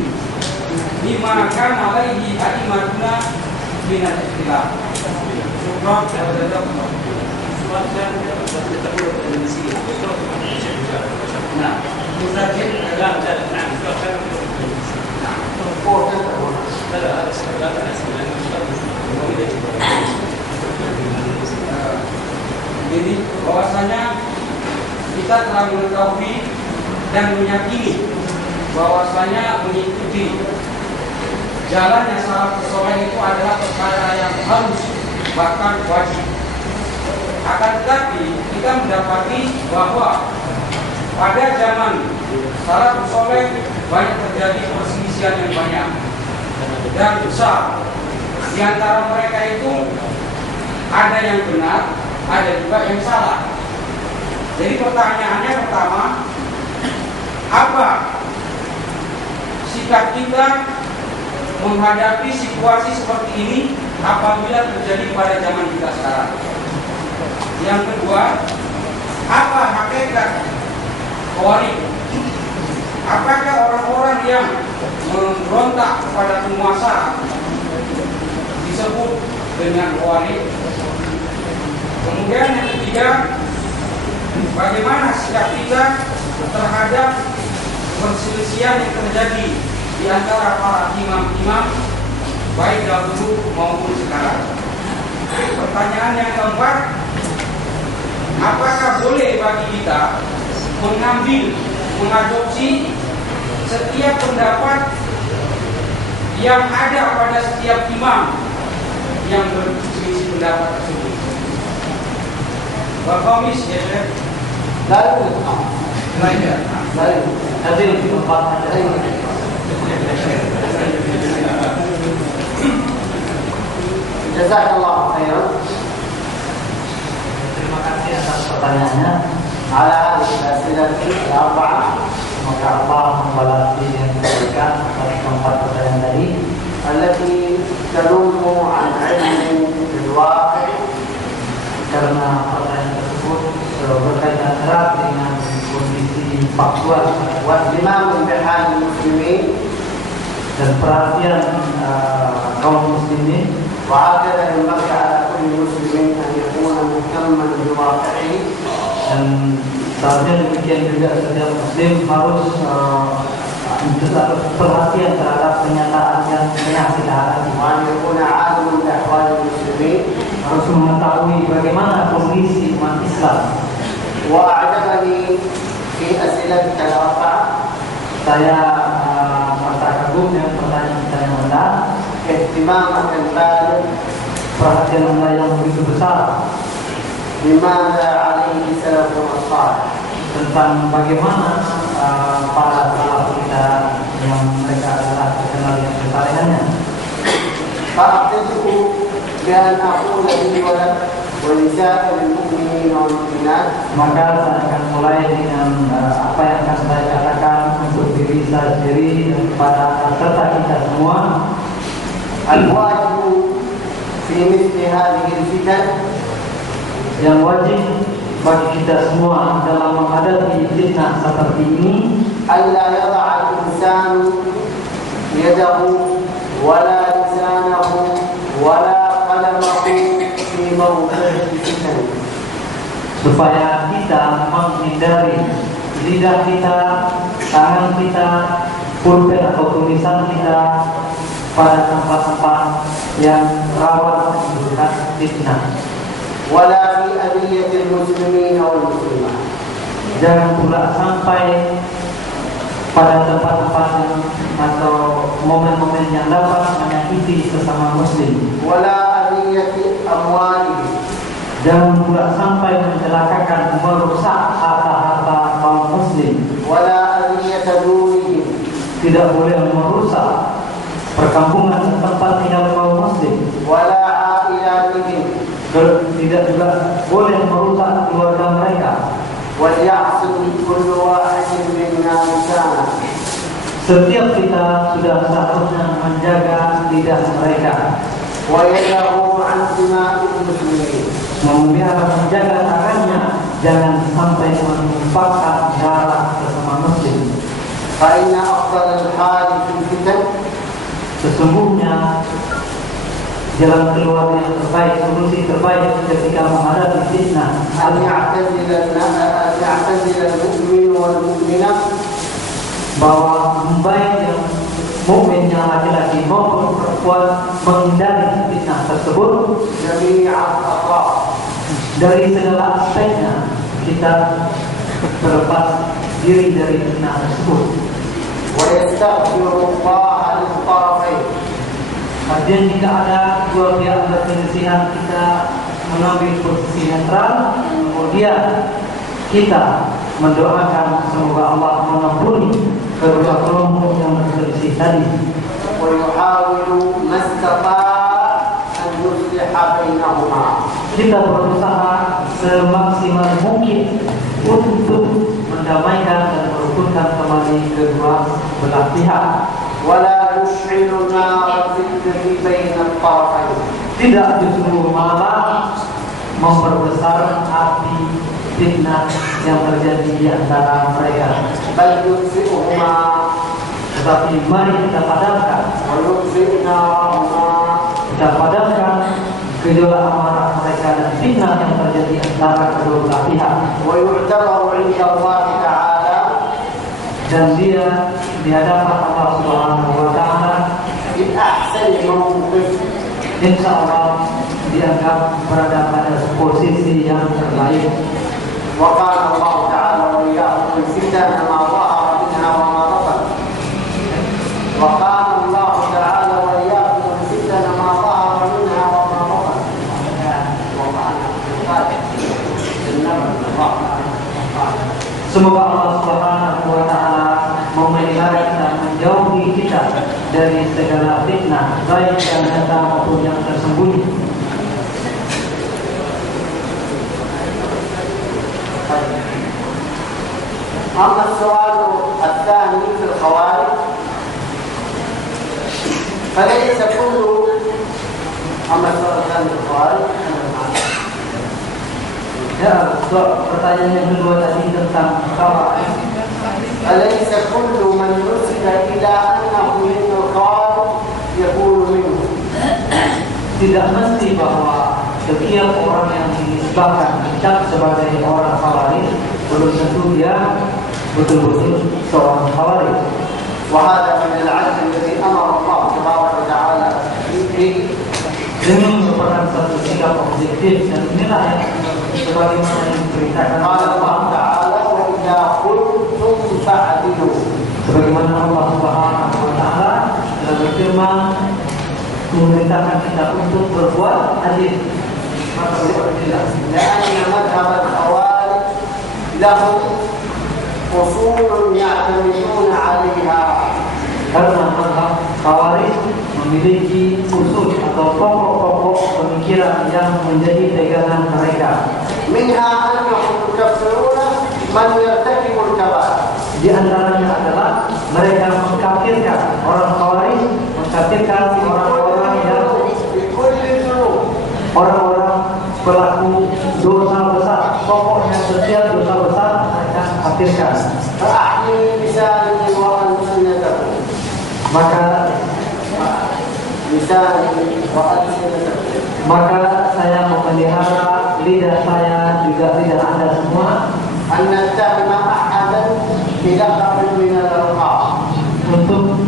mimma kana alaihi a'immatuna min al-ikhtilaf. Nah, jadi bahwasanya kita telah mengetahui dan meyakini bahwasanya mengikuti jalan yang salafus saleh itu adalah perkara yang harus bahkan wajib. Akan tetapi kita mendapati bahwa pada zaman salafus saleh banyak terjadi perselisihan yang banyak dan besar. Di antara mereka itu ada yang benar, ada juga yang salah. Jadi pertanyaannya pertama, apa sikap kita menghadapi situasi seperti ini apabila terjadi pada zaman kita sekarang? Yang kedua, apa hakikat Khawarij? Apakah orang-orang yang memberontak kepada penguasa disebut dengan Khawarij? Kemudian yang ketiga, bagaimana sikap kita terhadap perselisihan yang terjadi di antara para imam-imam baik dahulu maupun sekarang? Pertanyaan yang keempat, apakah boleh bagi kita mengadopsi setiap pendapat yang ada pada setiap imam yang berselisih pendapat tersebut? Berkomis ya, Syekh? Lalu Nanti tempat ada. Jazakallah khairan. Terima kasih atas pertanyaannya. Ala al-asilati al-arba'ah. Semoga Allah membalas yang diberikan atas tempat pertanyaan tadi. Allati talumu an ilmi bil-waqi'. Karena pertanyaan tersebut berkaitan erat dengan kondisi faktual wal-imam bihal muslimin dan perhatian kaum muslimin. وهكذا ينبغي على كل مسلم ان يكون مهتما بواقعه. Dan seharusnya demikian juga setiap muslim harus perhatian terhadap kenyataan yang menyaksikan. وان يكون عالما باحوال المسلمين. Harus mengetahui bagaimana kondisi umat Islam. واعجبني في أسئلتك الأربعة. Saya merasa kagum dengan pertanyaan Anda, اهتمامك البالغ perhatian Anda yang begitu besar بماذا عليه سلفنا الصالح. tentang bagaimana para salaf kita yang mereka adalah terkenal yang kesalehannya. فأعتذر بأن أقول لي ولك ولسائر المؤمنين والمؤمنات. Maka saya akan mulai dengan apa yang akan saya katakan untuk diri saya sendiri dan kepada serta kita semua. الواجب في مثل هذه الفتن Yang wajib bagi kita semua dalam menghadapi fitnah seperti ini, ألا يضع الإنسان يده ولا لسانه ولا قلمه في موضع الفتن. supaya kita menghindari lidah kita, tangan kita, pulpen atau tulisan kita pada tempat-tempat yang rawan menimbulkan fitnah. ولا في أذية المسلمين والمسلمات. Jangan pula sampai pada tempat-tempat yang atau momen-momen yang dapat menyakiti sesama muslim. ولا أذية أموالهم. Jangan pula sampai mencelakakan, merusak harta-harta kaum muslim. ولا أذية دورهم. Tidak boleh merusak perkampungan dan tempat tinggal kaum muslim. ولا عائلاتهم. Tidak juga boleh merusak keluarga mereka. وليعصم كل واحد منا لسانه. Setiap kita sudah seharusnya menjaga lidah mereka, ويده عن دماء المسلمين. memelihara menjaga tangannya, jangan sampai menumpahkan darah sesama muslim. فإن أفضل الحال في الفتن Sesungguhnya jalan keluar yang terbaik, solusi terbaik ketika menghadapi fitnah أن يعتزل المؤمن والمؤمنة bahwa baik yang mukmin yang laki-laki maupun perempuan menghindari fitnah tersebut جميع الأطراف. dari segala aspeknya. Kita terlepas diri dari fitnah tersebut. ويستغفر الله للطرفين. Artinya jika ada dua pihak berselisih, kita mengambil posisi netral, kemudian kita mendoakan semoga Allah mengampuni kedua kelompok yang berselisih tadi. ويحاول ما استطاع أن يصلح بينهما. Kita berusaha semaksimal mungkin untuk mendamaikan dan merukunkan kembali kedua belah pihak. ولا يشعل نار الفتنة بين الطرفين. Tidak justru malah memperbesar api fitnah yang terjadi di antara mereka. بل يطفئهما Tetapi mari kita padamkan, ويطفئ نارهما. kita padamkan gejolak amarah mereka dan fitnah yang terjadi antara kedua belah pihak. ويعتبر عند الله تعالى Dan dia di hadapan Allah Subhanahu wa taala في أحسن موقف. insya Allah dianggap berada pada posisi yang terbaik. وقال الله تعالى وإياكم الفتن ما ظهر منها وما بطن. وقال الله تعالى وإياكم الفتن ما ظهر منها وما بطن. Semoga Allah Subhanahu wa taala memelihara kita, menjauhi kita dari segala fitnah, baik yang nyata maupun yang tersembunyi. أما السؤال الثاني في الخوارج فليس كل أما السؤال الثاني في الخوارج Ya, pertanyaan yang kedua tadi tentang khawarij. فليس كل من نسب إلى أنه من الخوارج يكون منه. Tidak mesti bahwa setiap orang yang dinisbahkan dicap sebagai orang khawarij belum tentu dia betul-betul seorang khawarij. وهذا من العدل الذي أمر الله تبارك وتعالى به. Ini merupakan satu sikap objektif dan inilah yang sebagaimana yang diberitakan قال oleh الله Allah. تعالى وإذا قلت فاعدلوا. Sebagaimana Allah Subhanahu wa taala telah berfirman memerintahkan kita untuk berbuat adil. Maka beradillah. لأن مذهب الخوارج لهم أصول يعتمدون عليها. Karena mazhab Khawarij memiliki usul atau pokok-pokok pemikiran yang menjadi pegangan mereka. منها أنهم يكفرون من يرتكب الكبائر. Di antaranya adalah mereka mengkafirkan orang Khawarij, mengkafirkan orang-orang yang بكل الذنوب. orang-orang pelaku dosa besar, pokoknya setiap dosa besar mereka kafirkan. فأحمي لساني وألسنتكم. Maka saya memelihara lidah saya juga lidah Anda semua untuk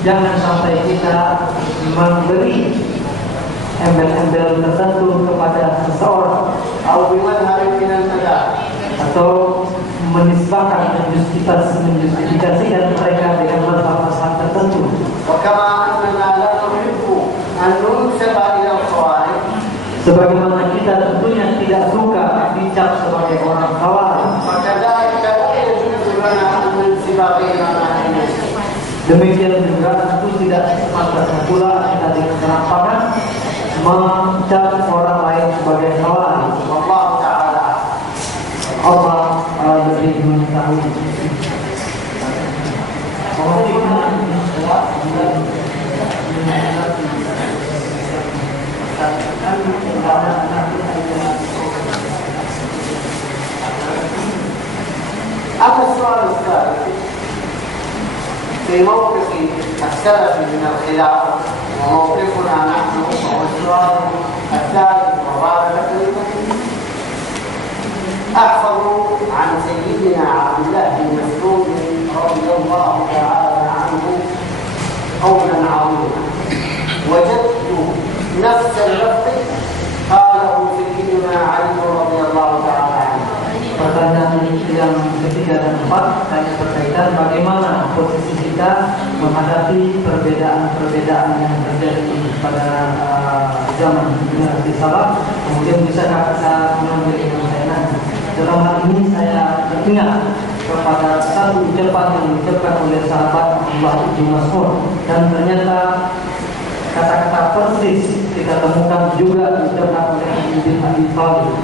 jangan sampai kita memberi embel-embel tertentu kepada seseorang atau menisbahkan menjustifikasikan mereka dengan mazhab-mazhab tertentu. Sebagaimana kita tentunya tidak suka dicap sebagai orang Khawarij, demikian juga tentu tidak sepatutnya pula kita dengan serampangan mencap orang lain sebagai Khawarij. Allah lebih mengetahui. أما السؤال الثالث في موقف السلف من الخلافة وموقفنا نحن، وهو السؤال الثالث والرابع. أحفظ عن سيدنا عبد الله بن مسعود رضي الله تعالى عنه قولا عظيما وجدت نفس اللفظ قاله سيدنا علي رضي الله تعالى عنه. Pertanyaan yang ketiga dan keempat tanya berkaitan bagaimana posisi kita menghadapi perbedaan-perbedaan yang terjadi pada zaman generasi salaf. Kemudian bisa kita mengambil ilmu. Dalam hal ini saya teringat kepada satu ucapan yang diucapkan oleh sahabat Abdullah bin Mas'ud, dan ternyata kata-kata persis kita temukan juga diucapkan oleh Ali bin Abi Thalib.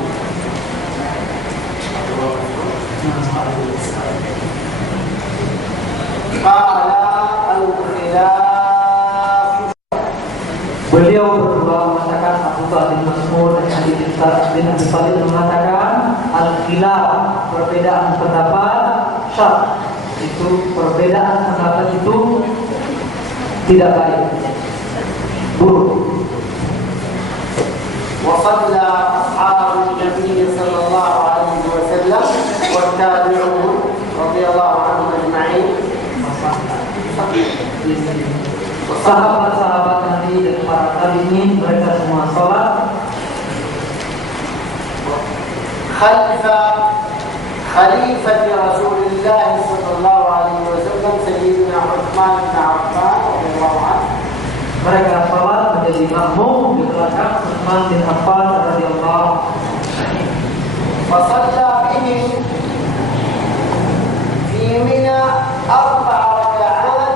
Beliau berdua mengatakan, Abdullah bin Mas'ud dan Ali bin Abi Thalib mengatakan, al-khilaf, perbedaan pendapat, syarr, itu perbedaan pendapat itu tidak baik, buruk. وصلى أصحاب النبي صلى الله عليه وسلم والتابعون رضي الله عنهم أجمعين. Sahabat-sahabat Nabi dan para tabi'in mereka semua salat خليفة رسول الله صلى الله عليه وسلم سيدنا عثمان بن عفان رضي الله عنه. Mereka salat menjadi makmum di belakang Utsman bin Affan radhiyallahu anhu. فصلى بهم في منى 4 ركعات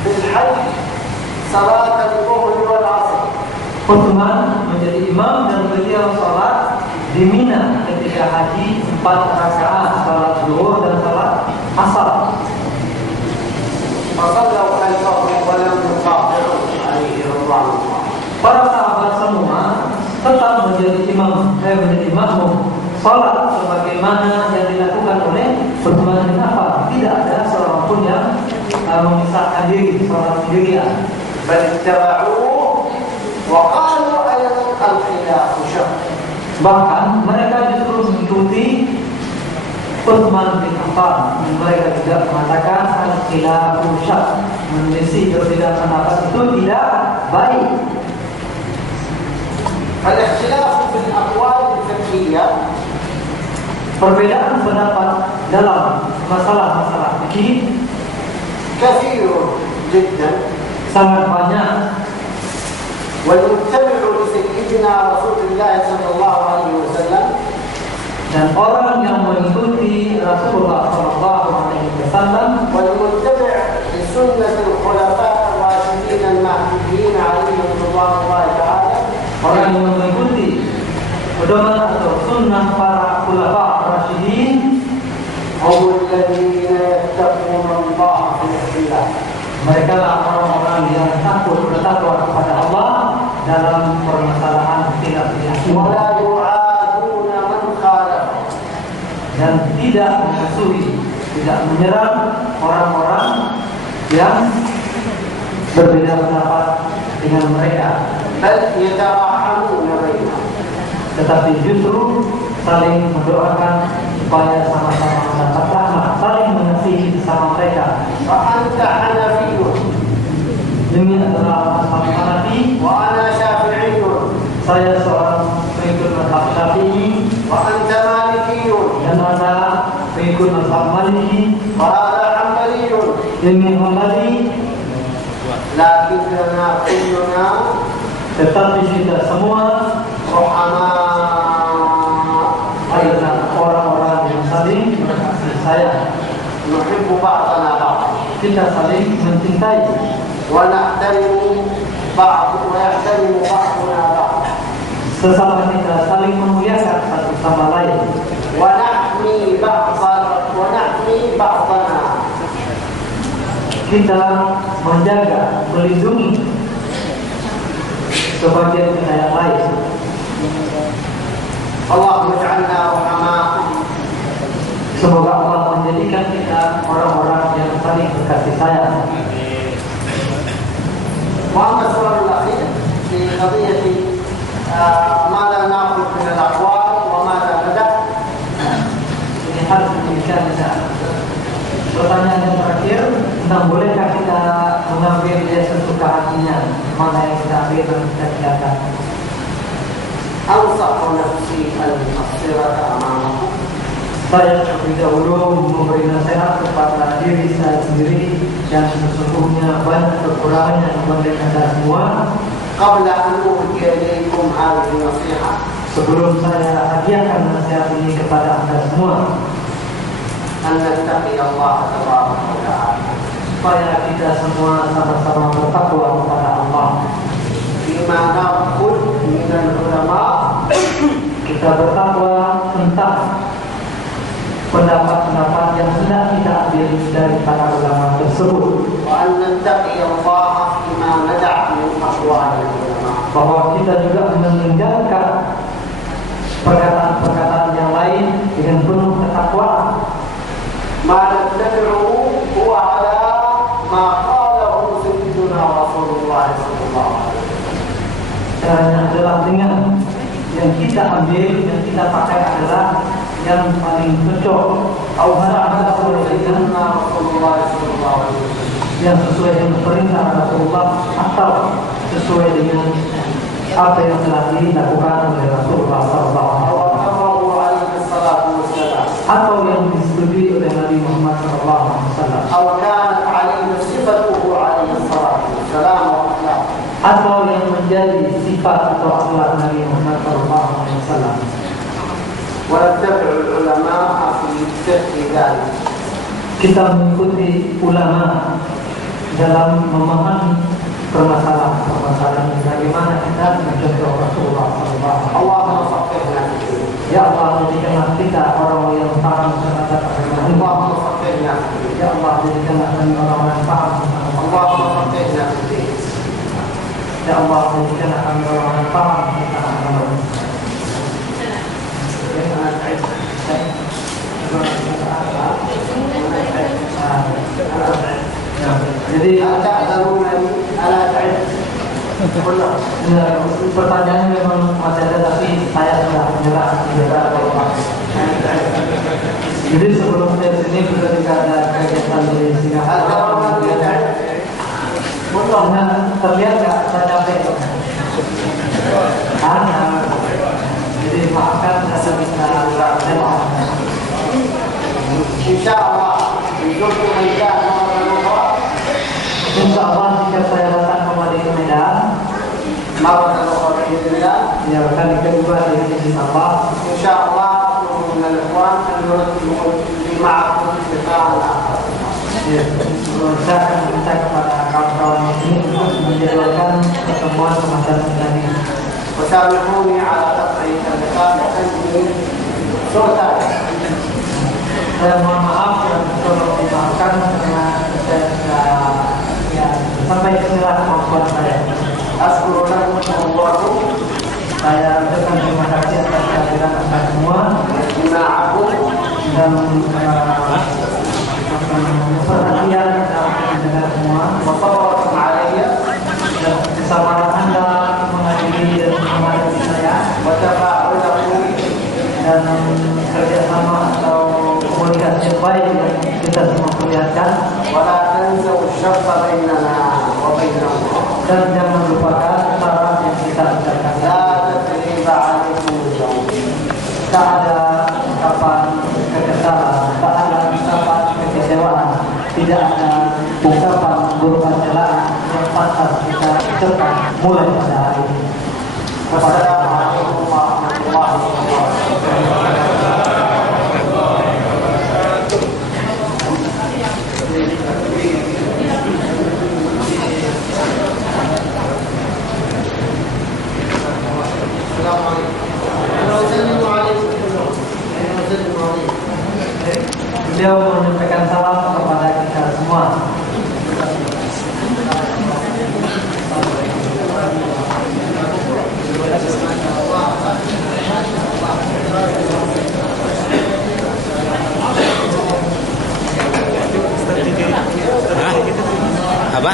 في الحج صلاة الظهر والعصر. Utsman menjadi imam dan beliau salat di Mina ketika haji 4 rakaat salat zuhur dan salat asar. فصلوا خلفه ولم يقاطعوا عليه رضوان الله. Para sahabat semua tetap menjadi makmum salat sebagaimana yang dilakukan oleh Utsman bin Affan. Tidak ada seorang pun yang memisahkan diri salat sendirian. بل اتبعوه وقالوا أيضا الخلاف شر. Bahkan mereka justru mengikuti Utsman bin Affan. Mereka juga mengatakan al-khilafu syarr, menyelisih perbedaan pendapat itu tidak baik. الاختلاف في الأقوال الفقهية perbedaan pendapat dalam masalah-masalah fikih كثير جدا. sangat banyak. والمتبع لسيدنا رسول الله صلى الله عليه وسلم Dan orang yang mengikuti Rasulullah SAW والمتبع لسنة الخلفاء الراشدين المهديين عليهم رضوان الله تعالى orang yang mengikuti pedoman atau sunnah para khulafa rasyidin هم الذين يتقون الله في الاختلاف. mereka lah orang-orang yang takut bertakwa kepada Allah dalam permasalahan khilaf ولا يعادون من خالفهم. dan tidak memusuhi, tidak menyerang orang-orang yang berbeda pendapat dengan mereka, بل يتراحمون بينهم. tetapi justru saling mendoakan supaya sama-sama mendapat rahmat, saling mengasihi sama mereka. وأنت حنفي Ini adalah mazhab Hanafi, وأنا شافعي saya seorang pengikut mazhab Syafi'i, وأنت مالكي dan ada pengikut mazhab Maliki, وهذا حنبلي، ini Hambali, لكننا كلنا tetapi kita semua رحماء adalah orang-orang yang saling berkasih sayang. نحب بعضنا بعضا Kita saling mencintai ونحترم بعض ويحترم بعضنا بعضا sesama kita, saling memuliakan satu sama lain, ونحمي بعضنا. kita menjaga, melindungi sebagian kita yang lain. اللهم اجعلنا رحماء. Semoga Allah menjadikan kita orang-orang yang saling berkasih sayang. وأما السؤال الأخير في قضية ماذا نأخذ من الأقوال وماذا ندع. Ini harus demikian. Pertanyaan yang terakhir tentang bolehkah kita mengambil dia sesuka hatinya, mana yang kita ambil dan kita tinggalkan. أنصح نفسي المقصرة أمامكم Saya terlebih dahulu memberi nasihat kepada diri saya sendiri yang sesungguhnya banyak kekurangan yang dibanding Anda semua. قبل أن أهدي إليكم هذه النصيحة Sebelum saya hadiahkan nasihat ini kepada Anda semua, أن نتقي الله تبارك وتعالى supaya kita semua sama-sama bertakwa kepada Allah. فيما نأخذ من العلماء Kita bertakwa tentang pendapat-pendapat yang hendak kita ambil dari para ulama tersebut, وأن نتقي الله فيما ندع من أقوال العلماء. bahwa kita juga meninggalkan perkataan-perkataan yang lain dengan penuh ketakwaan. ما نتبعه هو على ما قاله سيدنا رسول الله صلى الله عليه وسلم. Caranya adalah dengan yang kita ambil, yang kita pakai adalah yang paling cocok, أو sesuai فعله dengan سيدنا رسول الله صلى الله عليه وسلم. yang sesuai dengan perintah Rasulullah atau sesuai dengan apa yang telah dilakukan oleh Rasulullah SAW أو أمره عليه الصلاة والسلام. atau yang disetujui oleh Nabi Muhammad SAW أو كانت عليه صفته عليه الصلاة والسلام وأخلاقه. atau yang menjadi sifat atau akhlak Nabi Muhammad SAW. ونتبع العلماء في فقه ذلك. Kita mengikuti ulama dalam memahami permasalahan-permasalahan ini, bagaimana kita mencontoh Rasulullah SAW. اللهم فقهنا في الدين. Ya Allah, jadikanlah kita orang yang paham terhadap agama ini. اللهم فقهنا في الدين. Ya Allah, jadikanlah kami orang yang paham tentang agama اللهم ini. فقهنا في الدين. Ya Allah, jadikanlah kami orang yang paham tentang agama ini. Jadi هل تعلمونني ألا تعلم؟ قلنا pertanyaannya memang masih ada, tapi saya sudah menyerah. Jadi sebelum saya sini sudah tidak ada kegiatan di هل Singapura. ترونني تعلم؟ Karena terlihat nggak saya capek? Jadi maafkan saya bisa إن شاء الله يزوركم ميدان مرة أخرى. Insya Allah jika saya datang kembali ke Medan, مرة أخرى بإذن الله. ya kali kedua di sini Allah. إن شاء الله أطلب من الإخوان أن يرتبوا لي معكم لقاء آخر. Ya, saya akan minta kepada kawan-kawan ini untuk menjadwalkan pertemuan semacam ini. وسامحوني على قطع اللقاء لأني صرت Saya mohon maaf dan tolong dimaafkan karena saya sudah sampai inilah kemampuan saya. أشكر لكم الله Saya ucapkan terima kasih atas kehadiran Anda semua اجتماعكم dan perhatian dalam mendengar semua وصبركم علي dan kesabaran Anda menghadiri dan menghadapi saya وتفاعلكم dan kerjasama atau komunikasi yang baik yang kita semua perlihatkan ولا تنسوا الشرط بيننا وبين الله. dan jangan lupakan syarat yang kita ucapkan. لا تثريب عليكم اليوم. Tak ada ungkapan kekesalan, tak ada ungkapan kekecewaan, tidak ada ungkapan berupa celaan yang pantas kita ucapkan mulai pada hari ini. والسلام عليكم ورحمة الله وبركاته. السلام عليكم. وسلم عليكم كلهم. وسلم عليكم. Beliau menyampaikan salam kepada kita semua. Apa?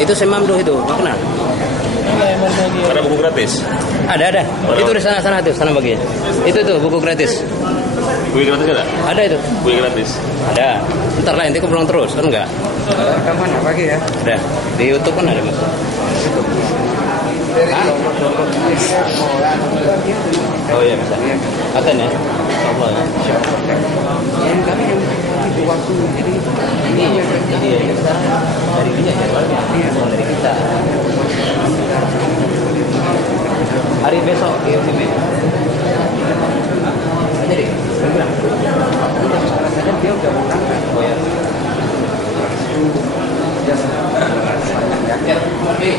Itu Semamdo itu, nggak kenal? Ada buku gratis. Ada. Itu di sana tuh, sana bagian. Itu tuh buku gratis. Buku gratis ada? Ada itu. Buku gratis. Ada. Ntar lah, nanti aku pulang terus, kan enggak? Rekaman apa ya? Ada. Di YouTube kan ada, Mas. Oh iya, bisa. Akan ya? Allah ya. Yang kami yang itu waktu jadi Jadi sekarang dari dia jadwalnya, bukan dari kita. Hari besok di UTB. Jadi, kadang dia udah pulang kan. oh ya. Ya, oke.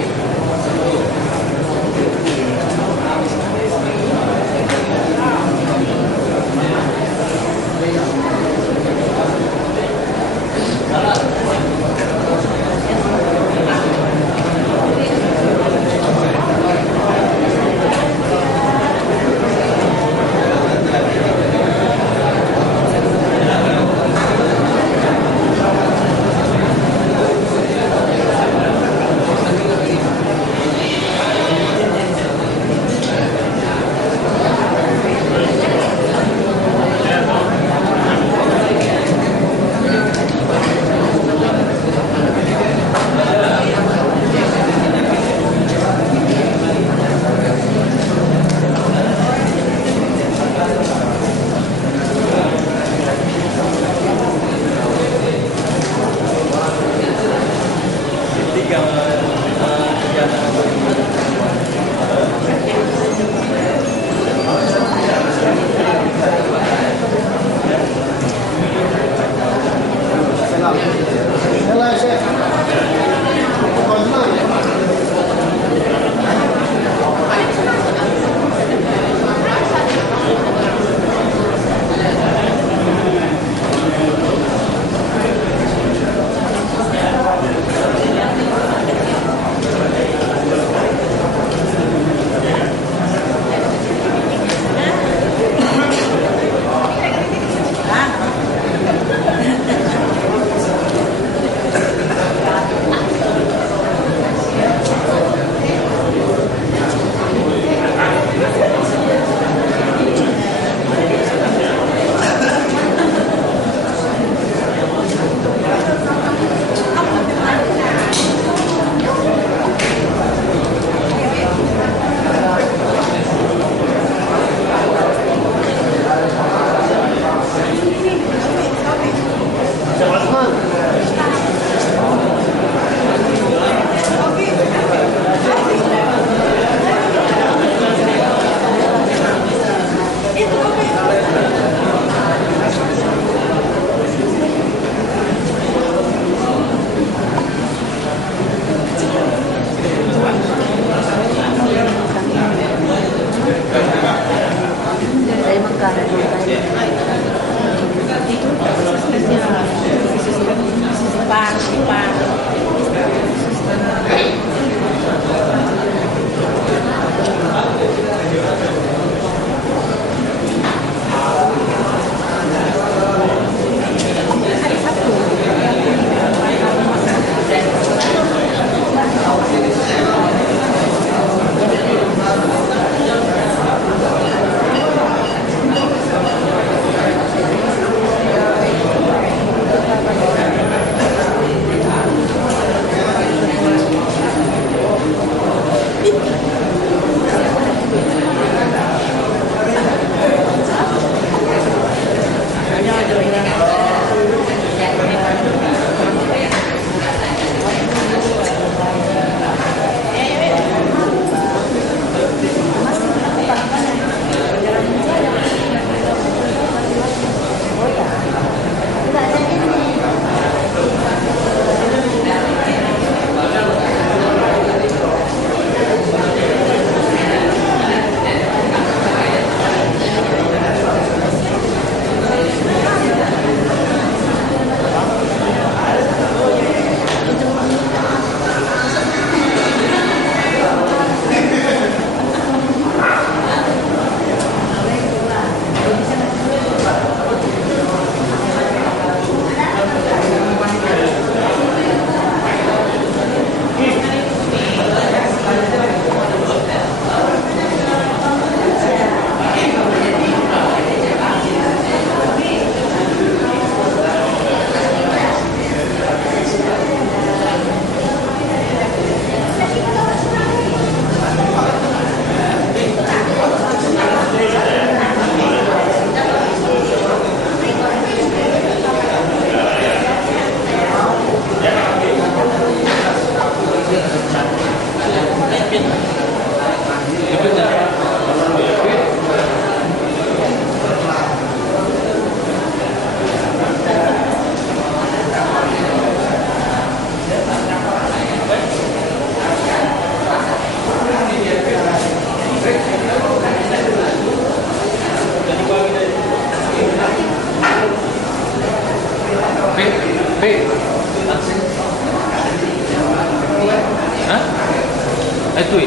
Itu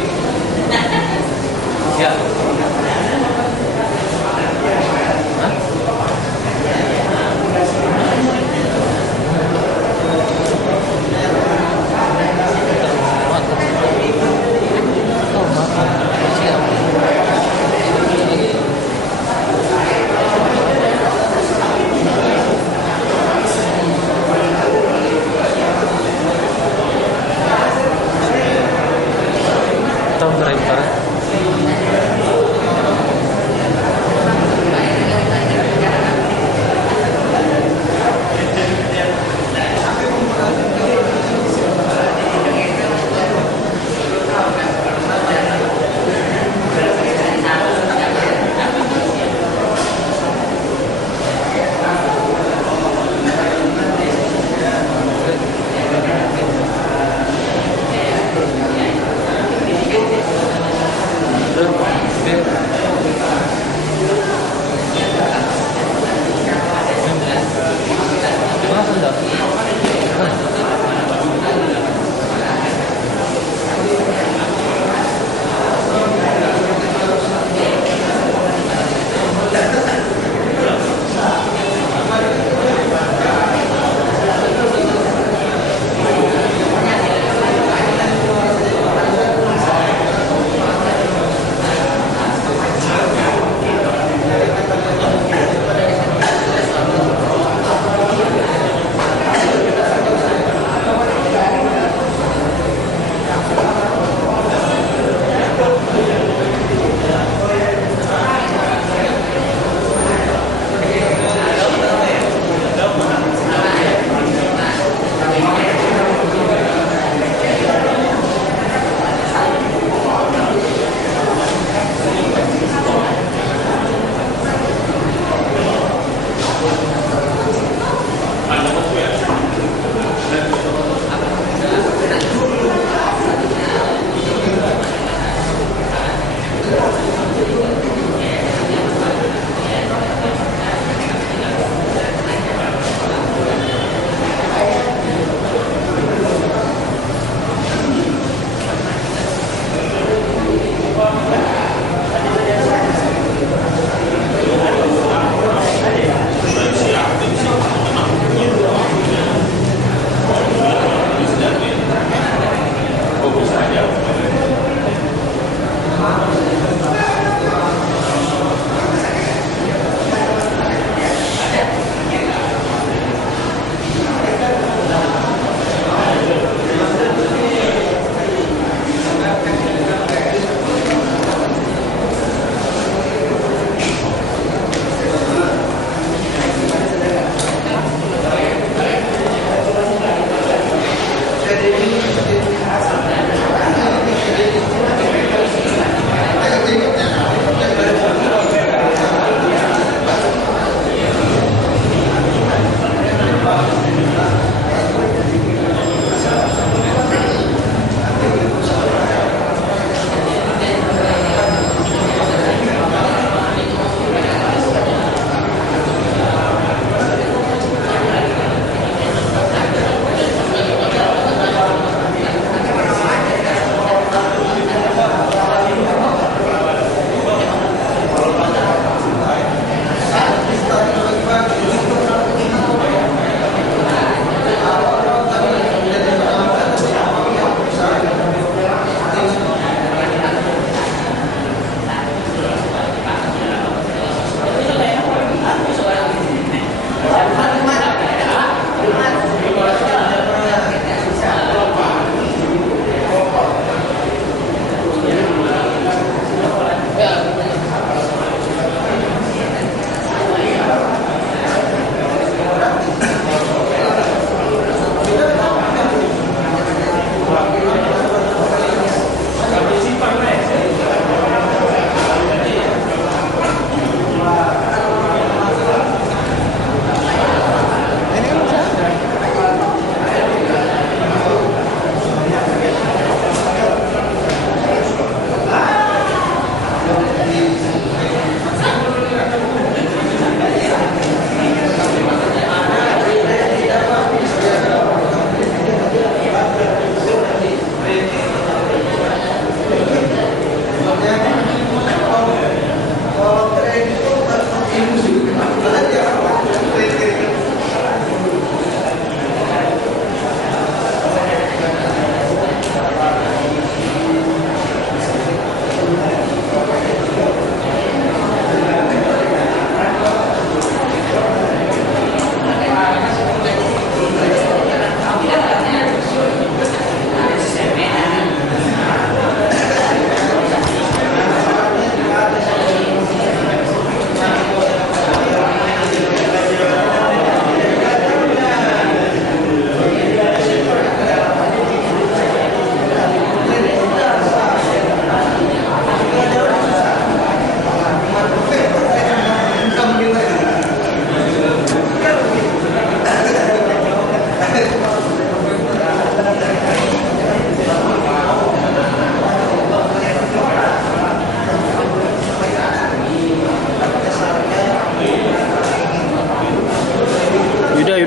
ya.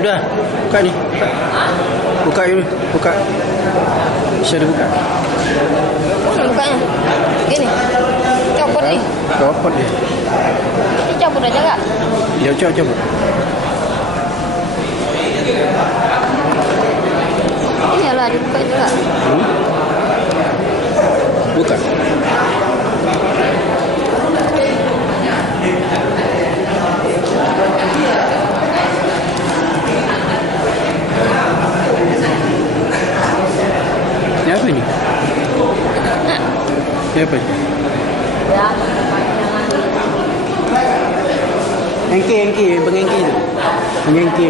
Sudah, buka nih. Buka ini, buka. Bisa dibuka. Bukanya. Gini. Copot nih. Copot ya. Ini copot aja enggak? Ya, coba. Iyalah, dibuka juga. Buka. Ini apa ini? Ini apa ini? Ya. Engki, bengengki itu. Engki.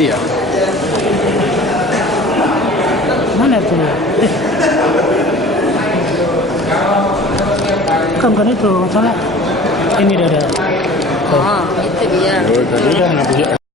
Iya. Mana tuh? Bukan itu, salah. Ini ada. Oh, itu dia. Oh, tadi dah nak